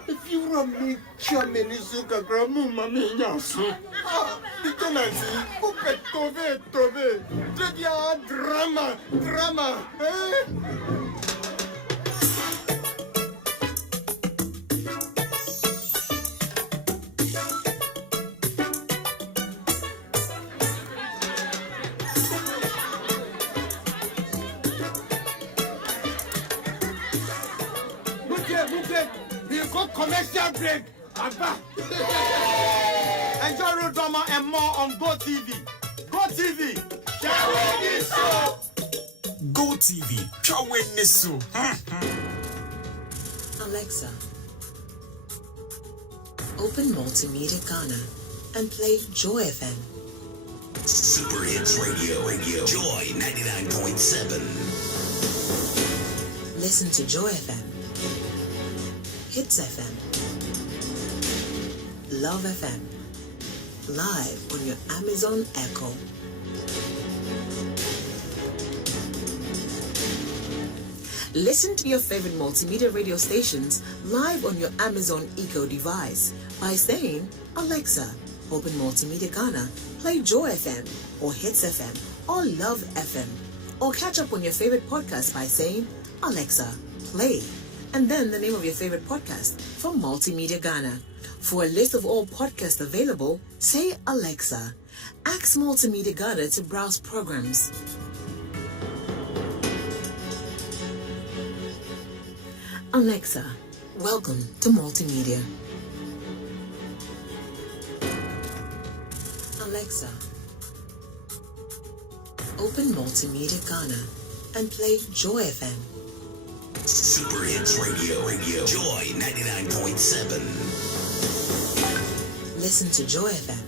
If you want me, Chairman Izuka Gramu Mami Yasu. Diplomacy, Puppet Tove, Tredia drama, eh? Commercial break. Enjoy Road Drama and more on Go TV. Go TV. Go TV. Alexa, open Multimedia Ghana and play Joy FM. Super Hits Radio. Joy 99.7. Listen to Joy FM. Hits FM, Love FM, live on your Amazon Echo. Listen to your favorite multimedia radio stations live on your Amazon Echo device by saying, Alexa, open Multimedia Ghana, play Joy FM or Hits FM or Love FM. Or catch up on your favorite podcast by saying, Alexa, play and then the name of your favorite podcast from Multimedia Ghana. For a list of all podcasts available, say Alexa. Ask Multimedia Ghana to browse programs. Alexa, welcome to Multimedia. Alexa, open Multimedia Ghana and play Joy FM. Super Hits Radio. Joy 99.7. Listen to Joy FM,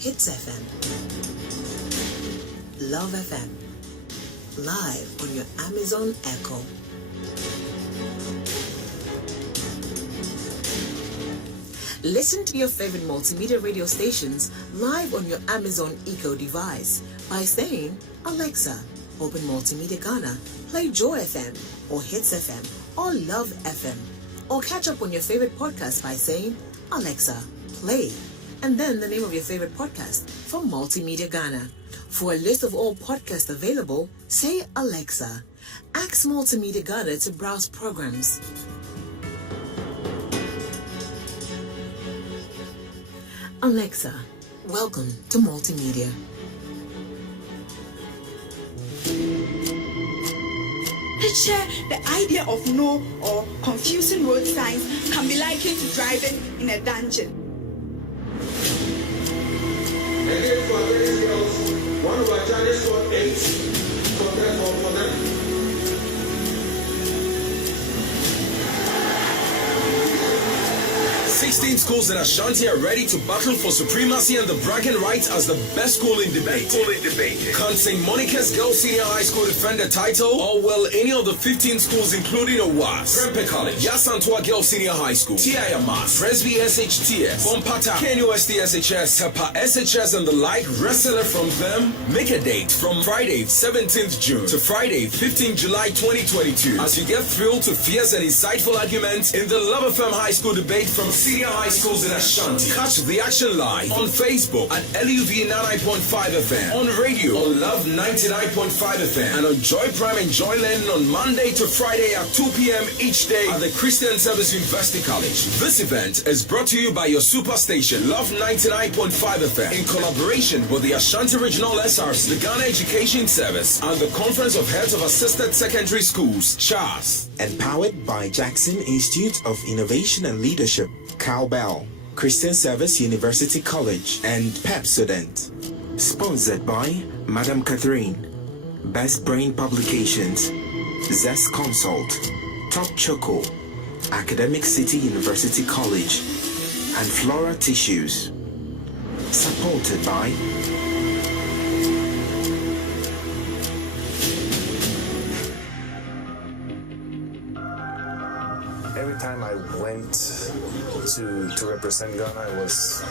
Hits FM, Love FM, live on your Amazon Echo. Listen to your favorite multimedia radio stations live on your Amazon Echo device by saying, Alexa, open Multimedia Ghana, play Joy FM or Hits FM or Love FM. Or catch up on your favorite podcast by saying, Alexa, play, and then the name of your favorite podcast from Multimedia Ghana. For a list of all podcasts available, say Alexa. Ask Multimedia Ghana to browse programs. Alexa, welcome to Multimedia. Picture the idea of no or confusing road signs can be likened to driving in a dungeon. Again, for ladies girls, one of our Chinese scored 8 for them. 16 schools in Ashanti are ready to battle for supremacy and the bragging rights as the best school in debate. Can't St. Monica's Girls Senior High School defend the title? Or will any of the 15 schools, including OWAS, Prempeh College, Yasantua Girls Senior High School, TIMAS, Presby SHTS, Bompata, KNUST SHS, Tepa SHS, and the like, wrestler from them? Make a date from Friday 17th June to Friday 15th July 2022 as you get thrilled to fierce and insightful arguments in the Love FM High School debate from senior high schools in Ashanti. Catch the action live on Facebook at LUV 99.5 FM, on radio on Love 99.5 FM, and on Joy Prime and Joy Learning on Monday to Friday at 2 p.m. each day at the Christian Service University College. This event is brought to you by your superstation, Love 99.5 FM, in collaboration with the Ashanti Regional SRC, the Ghana Education Service, and the Conference of Heads of Assisted Secondary Schools, CHAS. Empowered by Jackson Institute of Innovation and Leadership, Cowbell, Christian Service University College, and Pepsodent. Sponsored by Madam Catherine, Best Brain Publications, Zest Consult, Top Choco, Academic City University College, and Flora Tissues. Supported by every time I went to represent Ghana, I was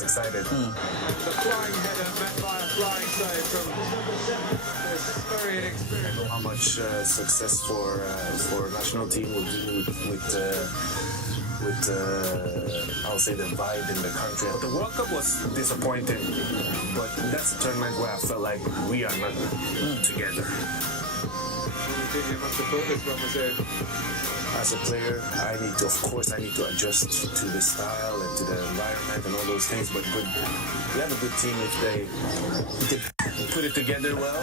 excited. The flying header met by a flying save from this very inexperienced. I know how much success for national team will do with I'll say the vibe in the country. The World Cup was disappointing, but that's a tournament where I felt like we are not together. You must have thought this one was it. As a player, I need to adjust to the style and to the environment and all those things. But we have a good team if they put it together well.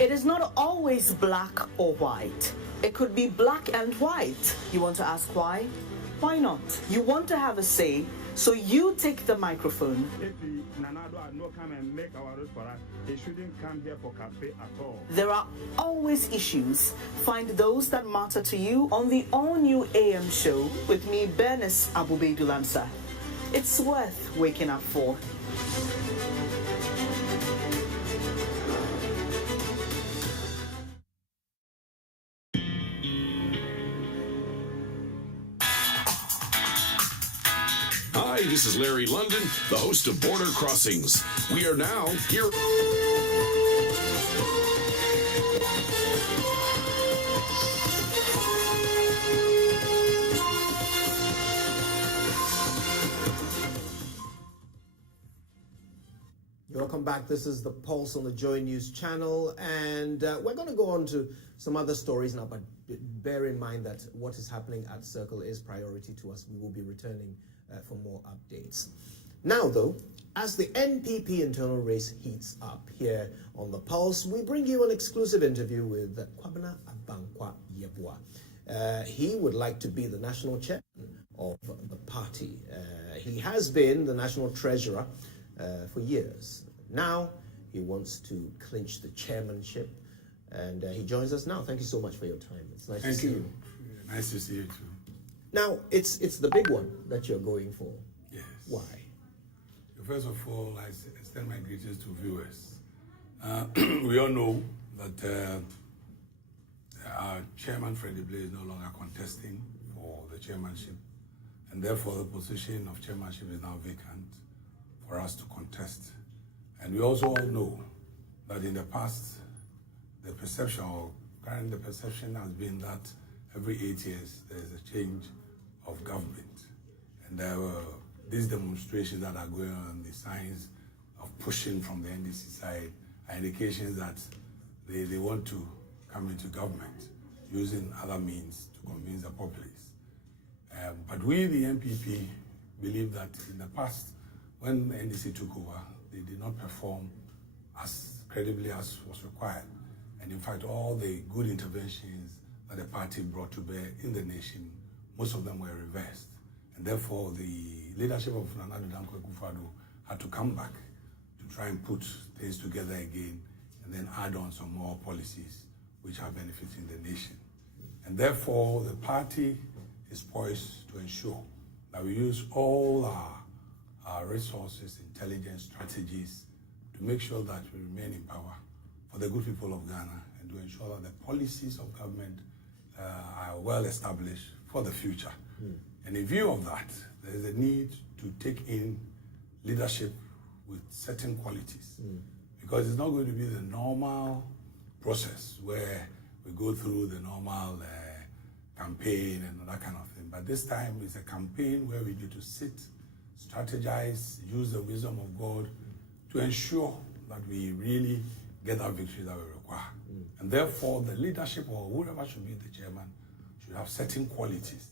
It is not always black or white. It could be black and white. You want to ask why? Why not? You want to have a say, so you take the microphone. If Nanado had no come and make our road for us, he shouldn't come here for campaign at all. There are always issues. Find those that matter to you on the all-new AM show with me, Bernice Abubedulansa. It's worth waking up for. Hi, this is Larry London, the host of Border Crossings. We are now here. Welcome back. This is the Pulse on the Joy News channel, and we're going to go on to some other stories now, but bear in mind that what is happening at Circle is priority to us. We will be returning for more updates. Now, though, as the NPP internal race heats up here on the Pulse, we bring you an exclusive interview with Kwabena Abankwa Yeboah. He would like to be the national chairman of the party. He has been the national treasurer for years. Now he wants to clinch the chairmanship, and he joins us now. Thank you so much for your time. It's nice to see you. Nice to see you too. Now it's the big one that you're going for. Yes. Why? First of all, I extend my greetings to viewers. We all know that our chairman Freddie Blay is no longer contesting for the chairmanship, and therefore the position of chairmanship is now vacant for us to contest. And we also all know that in the past, the perception has been that every 8 years there is a change of government. And there were these demonstrations that are going on, the signs of pushing from the NDC side are indications that they want to come into government using other means to convince the populace. But we, the MPP, believe that in the past, when the NDC took over, they did not perform as credibly as was required. And in fact, all the good interventions that the party brought to bear in the nation, most of them were reversed. And therefore, the leadership of Nana Danko Akufo-Addo had to come back to try and put things together again and then add on some more policies which are benefiting the nation. And therefore, the party is poised to ensure that we use all our resources, intelligence, strategies to make sure that we remain in power for the good people of Ghana and to ensure that the policies of government are well established for the future. And in view of that, there is a need to take in leadership with certain qualities because it's not going to be the normal process where we go through the normal campaign and that kind of thing. But this time it's a campaign where we need to sit, strategize, use the wisdom of God to ensure that we really get that victory that we require. And therefore, the leadership or whoever should be the chairman should have certain qualities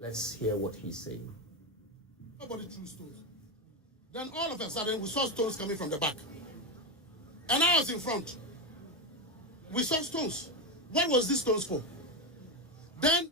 Let's hear what he's saying. Nobody threw stones. Then all of a sudden, we saw stones coming from the back. And I was in front. We saw stones. What was these stones for? Then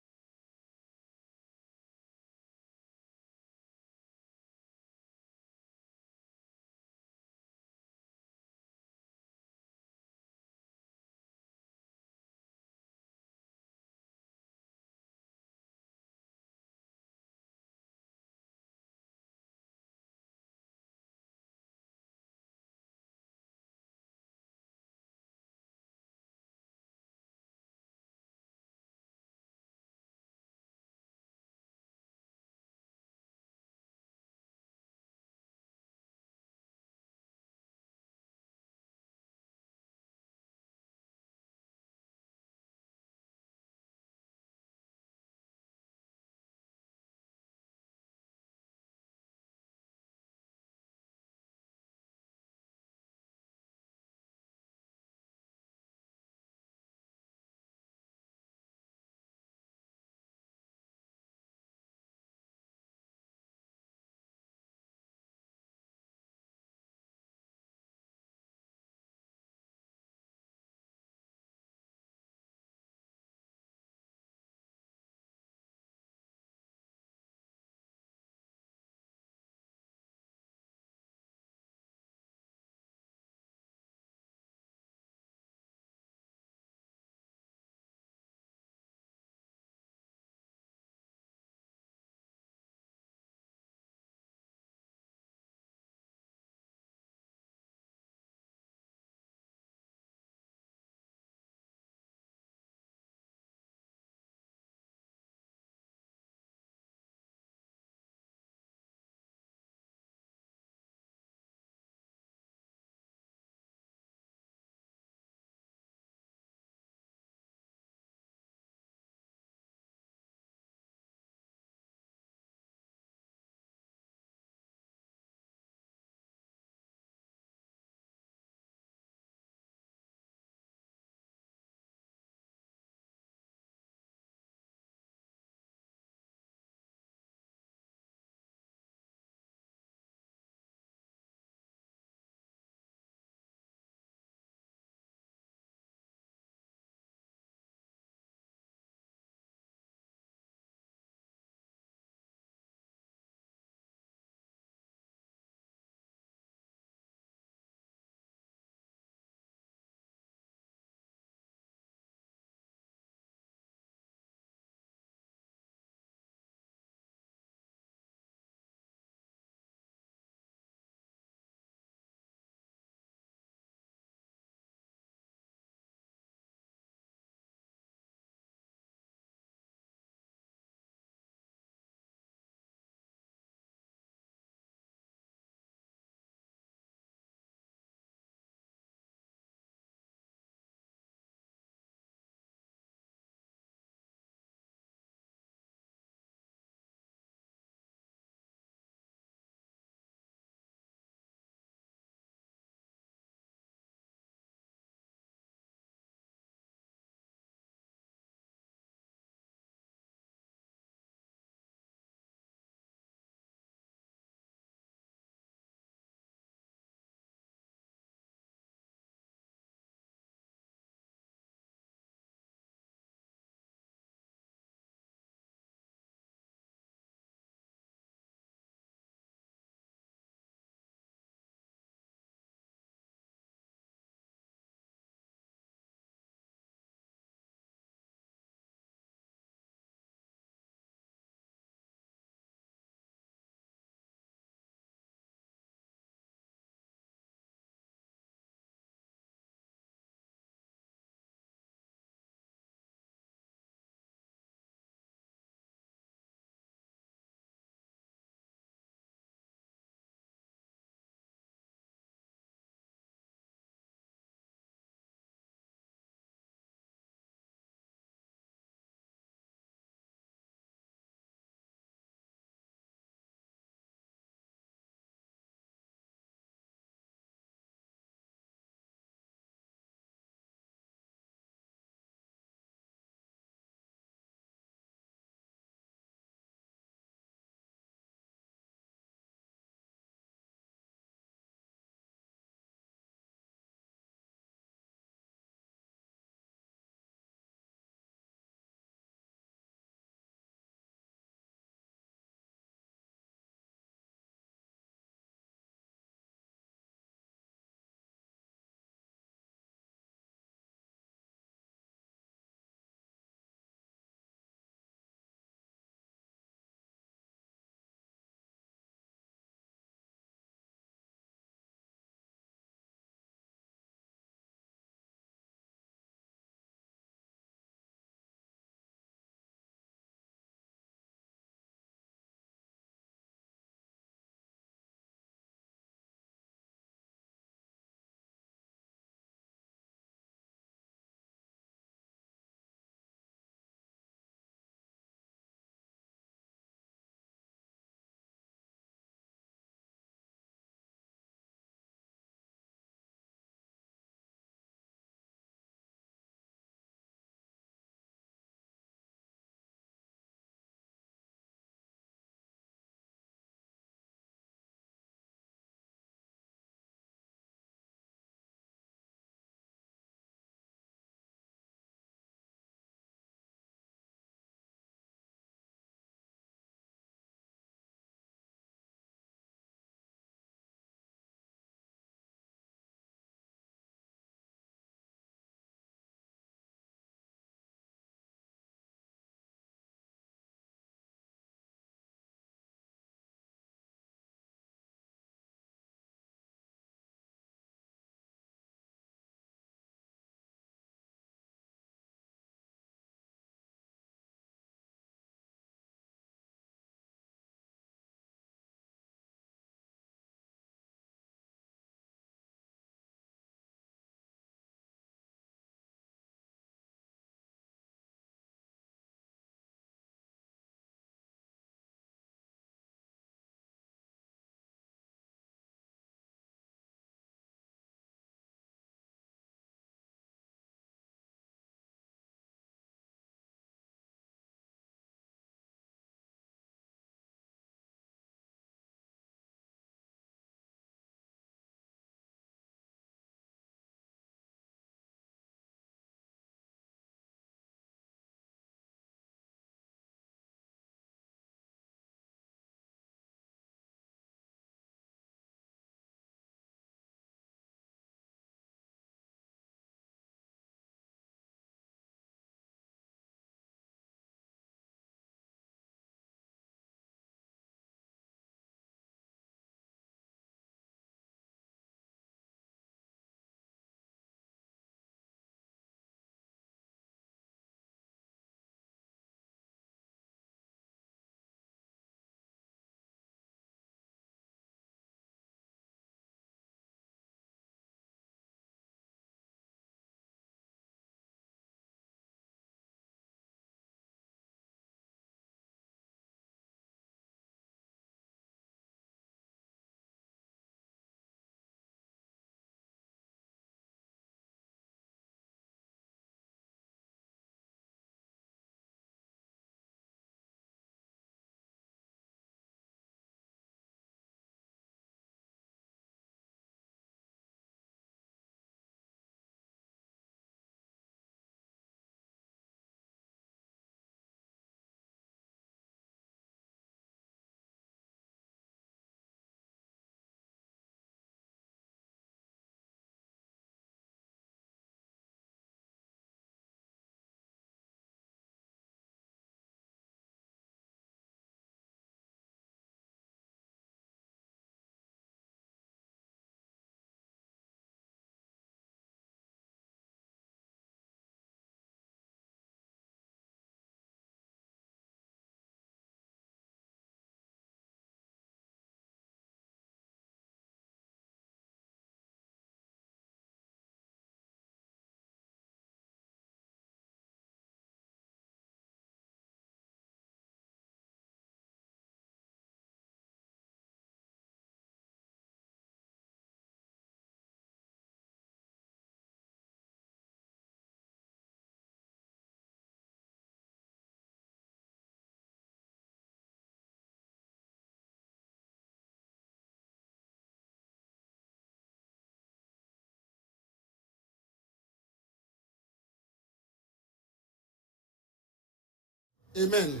Amen.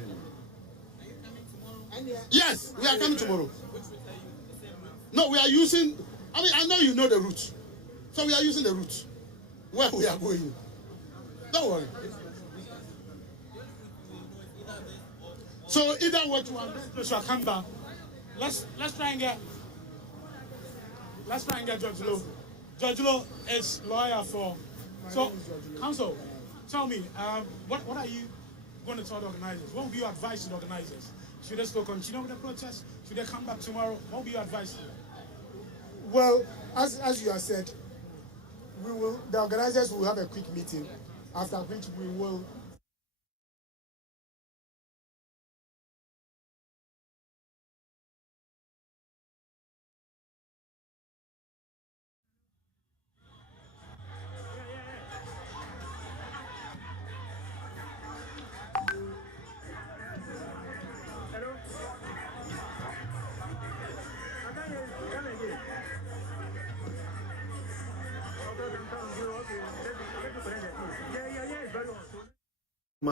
Yes, we are coming tomorrow. No, we are using, I know you know the route. So we are using the route where we are going. Don't worry. So either way to our come back. Let's try and get Judge Lowe. Judge Lowe is lawyer for. So, counsel, tell me, what are you going to tell the organizers? What would be your advice to the organizers? Should they still continue with the protest? Should they come back tomorrow? What would be your advice to them? Well, as you have said, the organizers will have a quick meeting, after which we will.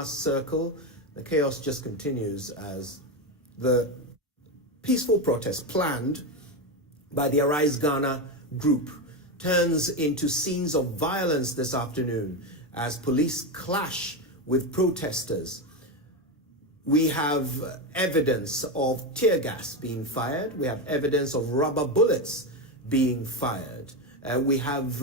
Circle, the chaos just continues as the peaceful protest planned by the Arise Ghana group turns into scenes of violence this afternoon as police clash with protesters. We have evidence of tear gas being fired. We have evidence of rubber bullets being fired. We have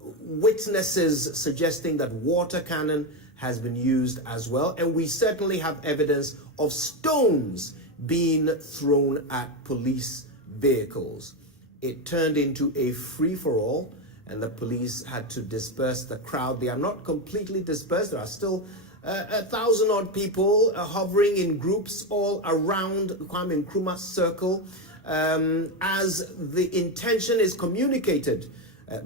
witnesses suggesting that water cannon has been used as well. And we certainly have evidence of stones being thrown at police vehicles. It turned into a free-for-all, and the police had to disperse the crowd. They are not completely dispersed. There are still 1,000-odd people hovering in groups all around Kwame Nkrumah Circle as the intention is communicated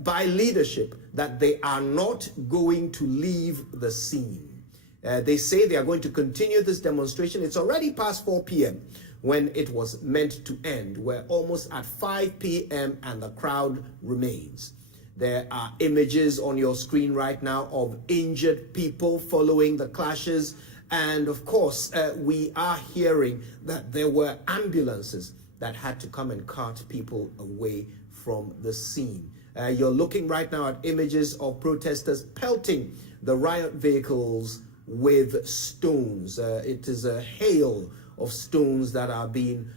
by leadership that they are not going to leave the scene. They say they are going to continue this demonstration. It's already past 4 p.m. when it was meant to end. We're almost at 5 p.m. and the crowd remains. There are images on your screen right now of injured people following the clashes. And of course, we are hearing that there were ambulances that had to come and cart people away from the scene. You're looking right now at images of protesters pelting the riot vehicles with stones. It is a hail of stones that are being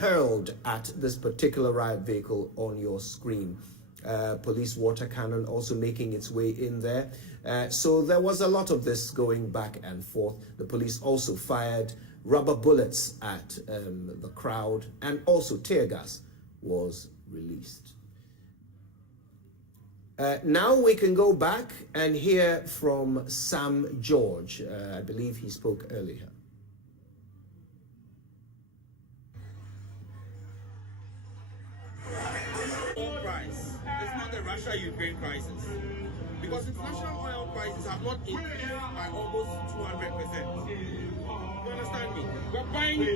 hurled at this particular riot vehicle on your screen. Police water cannon also making its way in there. So there was a lot of this going back and forth. The police also fired rubber bullets at the crowd, and also tear gas was released. Now we can go back and hear from Sam George. I believe he spoke earlier. Oil price. It's not the Russia-Ukraine crisis. Because international oil prices have not increased by almost 200%. You understand me? We're buying the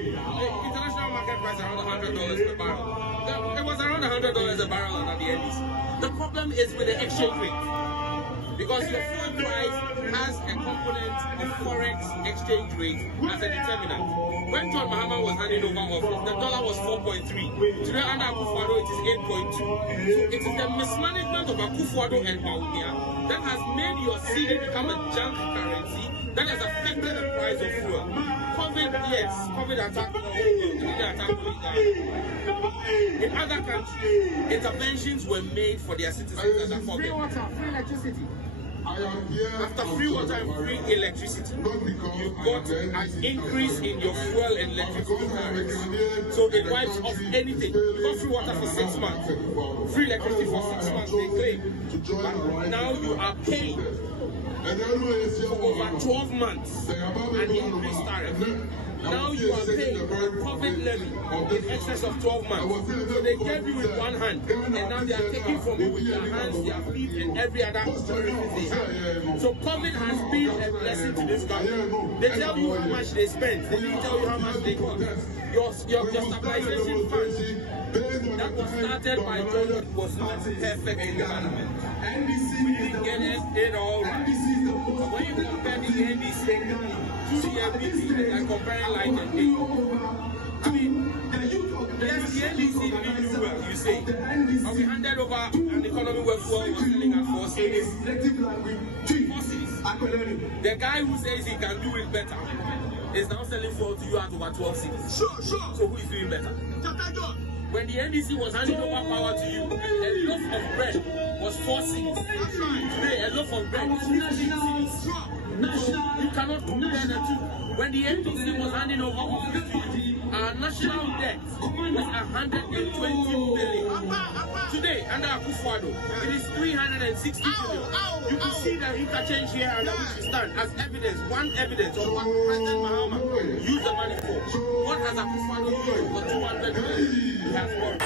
international market price around $100 per barrel. It was around $100 a barrel at the NDC. The problem is with the exchange rate. Because your fuel price has a component of forex exchange rate as a determinant. When John Mahama was handing over office, the dollar was 4.3. Today under Akufo-Addo, it is 8.2. So it is the mismanagement of Akufo-Addo and Bawumia that has made your cedi become a junk currency that has affected the price of fuel. COVID, yes, COVID attacked the whole world. It didn't attack. In other countries, interventions were made for their citizens as a COVID. Free water, free electricity. After free water and free electricity, you got an increase in your fuel and electricity tariffs. So it wipes off anything. You got free water for 6 months, free electricity for 6 months, they claim. But now you are paying for over 12 months an increased tariff. Now you are paying a COVID levy in excess of 12 months. So they gave you with one hand, and now they are taking from you with their hands, their feet, and every other orifice they have. So COVID has been a blessing to this government. They tell you how much they spent, they didn't tell you how much they got. Your stabilization fund that was started by John was not perfect in Ghana. We didn't get it all right. But when you compare the NDC to the MPP, like comparing light and day, I mean, yes, the NDC didn't do well, you say. But we handed over an economy where fuel was selling at 4 cities. 4 cities. The guy who says he can do it better is now selling fuel to you at over 12 cities. Sure. So who is doing better? When the NDC was handing over power to you, a loaf of bread was 4 cities. Today, a loaf of bread is 15 cities. You cannot compare the two. When the NDC was handing over office to you, our national debt was 120 billion. Today, under Akufo-Addo, it is 360 billion. You can see the interchange here under which we stand as evidence, one evidence of what President Mahama used the money for. What has Akufo-Addo used for 200 billion? He has borrowed.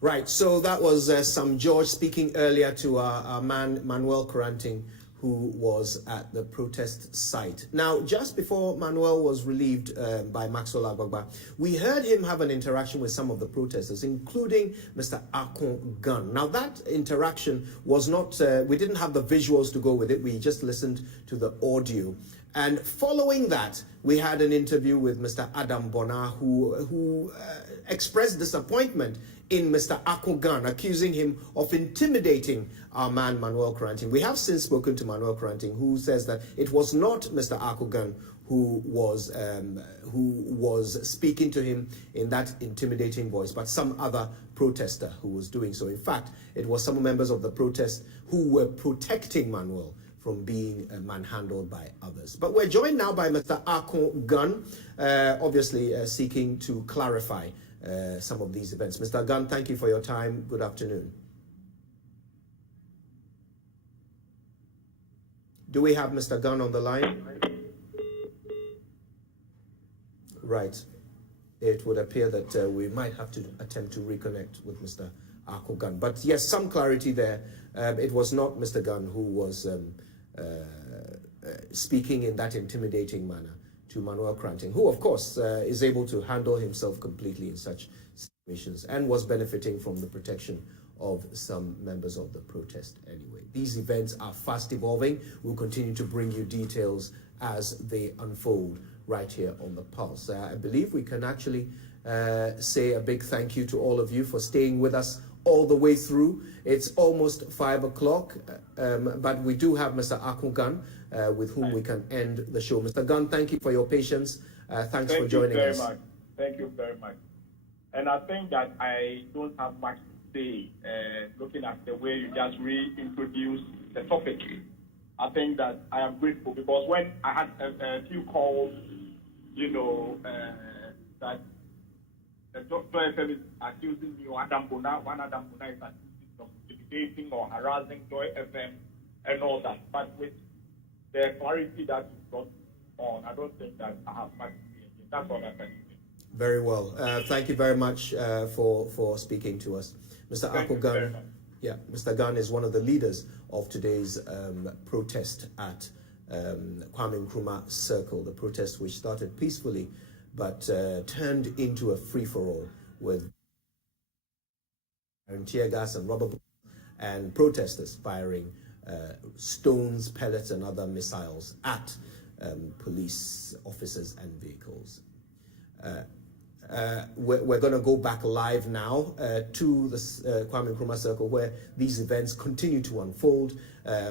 Right, so that was Sam George speaking earlier to our man Manuel Coranting, who was at the protest site. Now, just before Manuel was relieved by Maxwell Agbagba, we heard him have an interaction with some of the protesters, including Mr. Akon Gun. Now, that interaction was not, we didn't have the visuals to go with it, we just listened to the audio. And following that, we had an interview with Mr. Adam Bona, who expressed disappointment in Mr. Akogan, accusing him of intimidating our man Manuel Coranting. We have since spoken to Manuel Coranting, who says that it was not Mr. Akogan who was speaking to him in that intimidating voice, but some other protester who was doing so. In fact, it was some members of the protest who were protecting Manuel from being manhandled by others. But we're joined now by Mr. Akon Gun, obviously seeking to clarify some of these events. Mr. Gun, thank you for your time. Good afternoon. Do we have Mr. Gun on the line? Right. It would appear that we might have to attempt to reconnect with Mr. Akon Gun. But yes, some clarity there. It was not Mr. Gun who was speaking in that intimidating manner to Manuel Coranting, who of course is able to handle himself completely in such situations and was benefiting from the protection of some members of the protest anyway. These events are fast evolving. We'll continue to bring you details as they unfold right here on The Pulse. I believe we can actually say a big thank you to all of you for staying with us all the way through. It's almost 5 o'clock, but we do have Mr. Akon Gun with whom we can end the show. Mr. Gunn, thank you for your patience. Thanks for joining us. Thank you very much. And I think that I don't have much to say, looking at the way you just reintroduced the topic. I think that I am grateful because when I had a few calls, that the Dr. FM is accusing me, or Adam Bona, one Adam Bona is accusing of intimidating or harassing Joy FM and all that. But with the clarity that you brought on, I don't think that I have much to say. That's all I can say. Very well. Thank you very much for speaking to us. Mr. Akon Gun, yeah, Mr. Gun is one of the leaders of today's protest at Kwame Nkrumah Circle, the protest which started peacefully but turned into a free-for-all with tear gas and rubber bullets and protesters firing stones, pellets, and other missiles at police officers and vehicles. We're going to go back live now to the Kwame Nkrumah Circle where these events continue to unfold.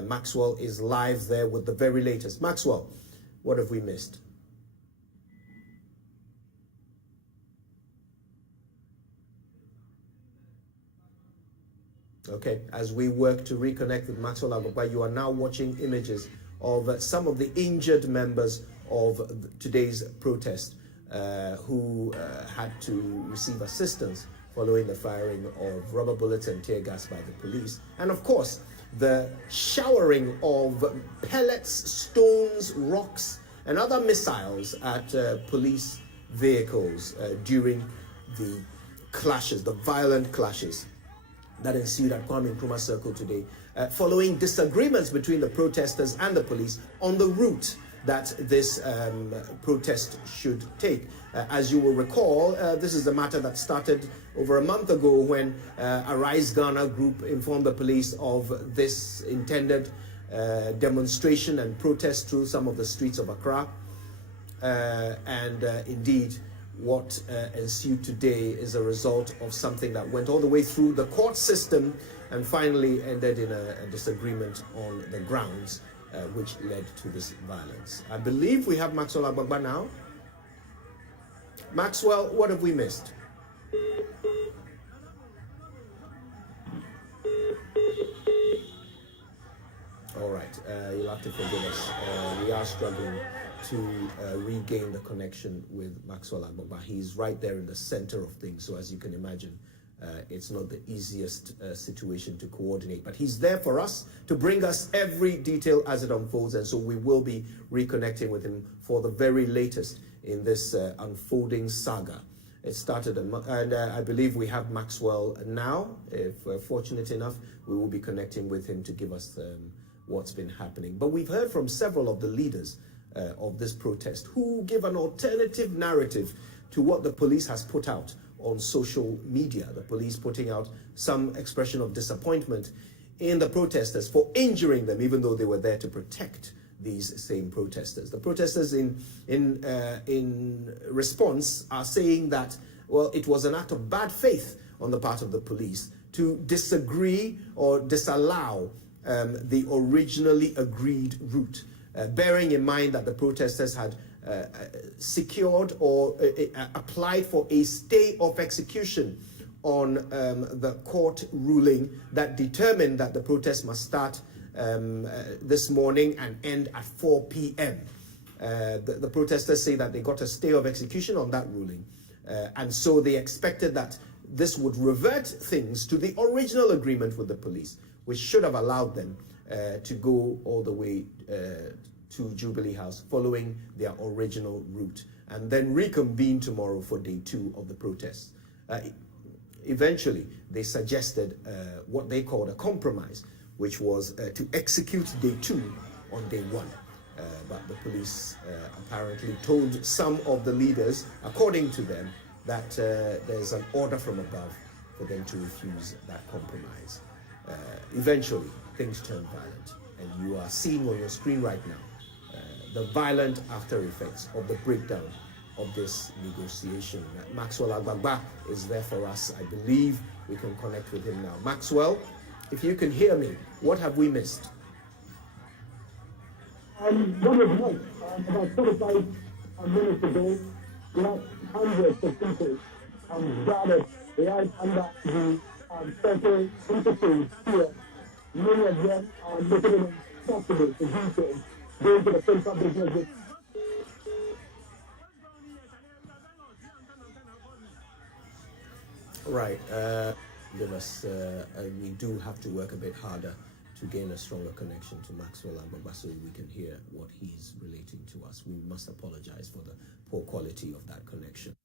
Maxwell is live there with the very latest. Maxwell, what have we missed? Okay, as we work to reconnect with Maxwell Agbagba, you are now watching images of some of the injured members of today's protest who had to receive assistance following the firing of rubber bullets and tear gas by the police. And of course, the showering of pellets, stones, rocks, and other missiles at police vehicles during the clashes, the violent clashes that ensued at Kwame Nkrumah Circle today, following disagreements between the protesters and the police on the route that this protest should take. As you will recall, this is a matter that started over a month ago when a Rise Ghana group informed the police of this intended demonstration and protest through some of the streets of Accra. Indeed, what ensued today is a result of something that went all the way through the court system and finally ended in a disagreement on the grounds, which led to this violence. I believe we have Maxwell Agbagba now. Maxwell, what have we missed? All right, you'll have to forgive us. We are struggling to regain the connection with Maxwell Agbagba. He's right there in the center of things, so as you can imagine, it's not the easiest situation to coordinate, but he's there for us to bring us every detail as it unfolds, and so we will be reconnecting with him for the very latest in this unfolding saga. It started, and I believe we have Maxwell now. If we're fortunate enough, we will be connecting with him to give us what's been happening. But we've heard from several of the leaders of this protest who give an alternative narrative to what the police has put out on social media. The police putting out some expression of disappointment in the protesters for injuring them, even though they were there to protect these same protesters. The protesters in response are saying that, well, it was an act of bad faith on the part of the police to disagree or disallow the originally agreed route, bearing in mind that the protesters had secured or applied for a stay of execution on the court ruling that determined that the protest must start this morning and end at 4 p.m. The protesters say that they got a stay of execution on that ruling, and so they expected that this would revert things to the original agreement with the police, which should have allowed them to go all the way to Jubilee House following their original route and then reconvene tomorrow for day 2 of the protests. Eventually, they suggested what they called a compromise, which was to execute day 2 on day 1. But the police apparently told some of the leaders, according to them, that there's an order from above for them to refuse that compromise. Eventually, things turned violent, and you are seeing on your screen right now the violent after effects of the breakdown of this negotiation. Maxwell Agbagba is there for us. I believe we can connect with him now. Maxwell, if you can hear me, what have we missed? What was next? About 45 minutes ago, we had hundreds of people gathered right under the central interchange here. Many of them are making it impossible to do so, going to the central business. Right. Give us. We do have to work a bit harder to gain a stronger connection to Maxwell Agbagba so we can hear what he's relating to us. We must apologize for the poor quality of that connection.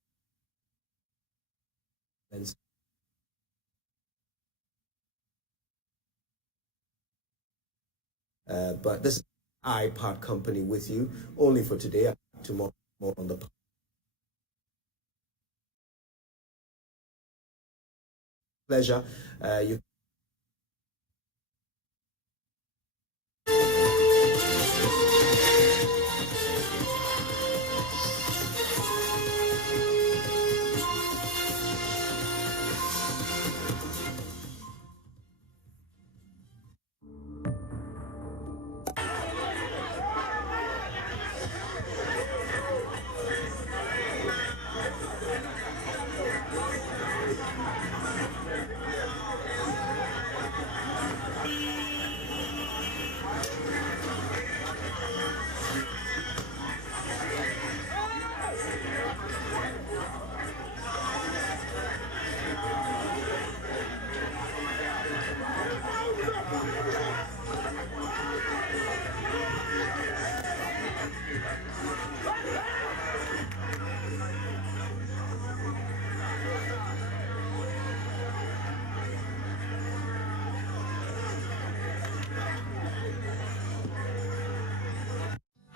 But this iPad company with you only for today. Tomorrow more on the pleasure. You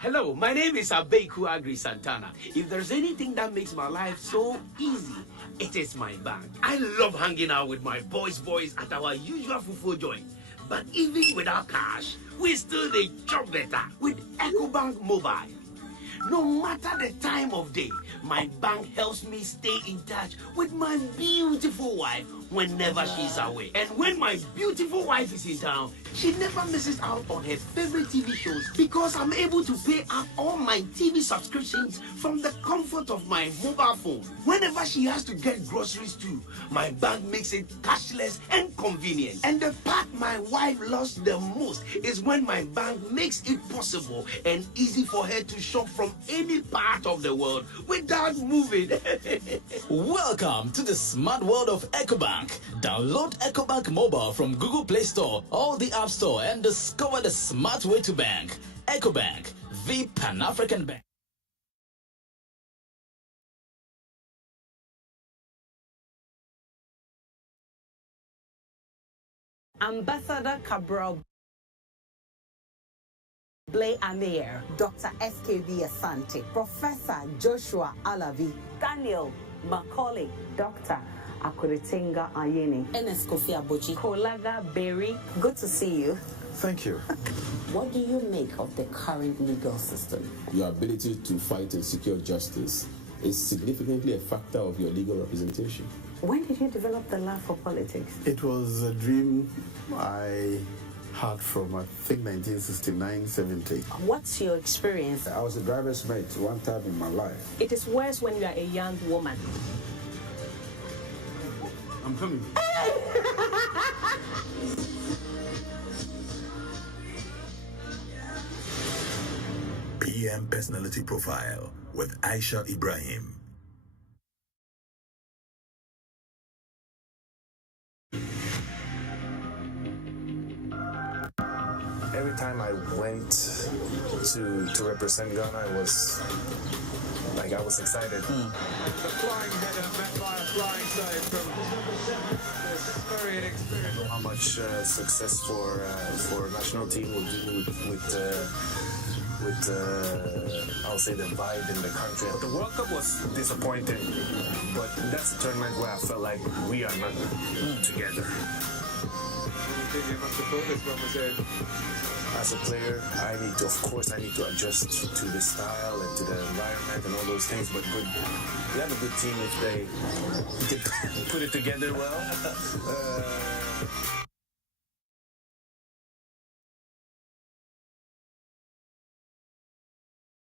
Hello, my name is Abeku Agri Santana. If there's anything that makes my life so easy, it is my bank. I love hanging out with my boys at our usual fufu joint. But even without cash, we still dey chop better with EcoBank Mobile. No matter the time of day, my bank helps me stay in touch with my beautiful wife whenever she's away. And when my beautiful wife is in town, she never misses out on her favorite TV shows because I'm able to pay up all my TV subscriptions from the comfort of my mobile phone. Whenever she has to get groceries too, my bank makes it cashless and convenient. And the part my wife loves the most is when my bank makes it possible and easy for her to shop from any part of the world without moving. Welcome to the smart world of EcoBank. Download EcoBank Mobile from Google Play Store or the App Store and discover the smart way to bank. EcoBank, the Pan-African Bank. Ambassador Cabral Blay Amir, Dr. SKB Asante, Professor Joshua Alavi, Daniel Macaulay, Dr. Akuritinga Ayeni, Enes Kofi Abochi, Kolaga Berry. Good to see you. Thank you. What do you make of the current legal system? Your ability to fight and secure justice is significantly a factor of your legal representation. When did you develop the love for politics? It was a dream I had from, I think, 1969-70. What's your experience? I was a driver's mate one time in my life. It is worse when you are a young woman. I'm coming. PM Personality Profile with Aisha Ibrahim. Every time I went to represent Ghana, I was excited. The flying header met by a flying save from this very inexperienced. How much success for national team will do with I'll say the vibe in the country. The World Cup was disappointing, but that's a tournament where I felt like we are not together. As a player, I need to adjust to the style and to the environment and all those things. But we have a good team if they put it together well.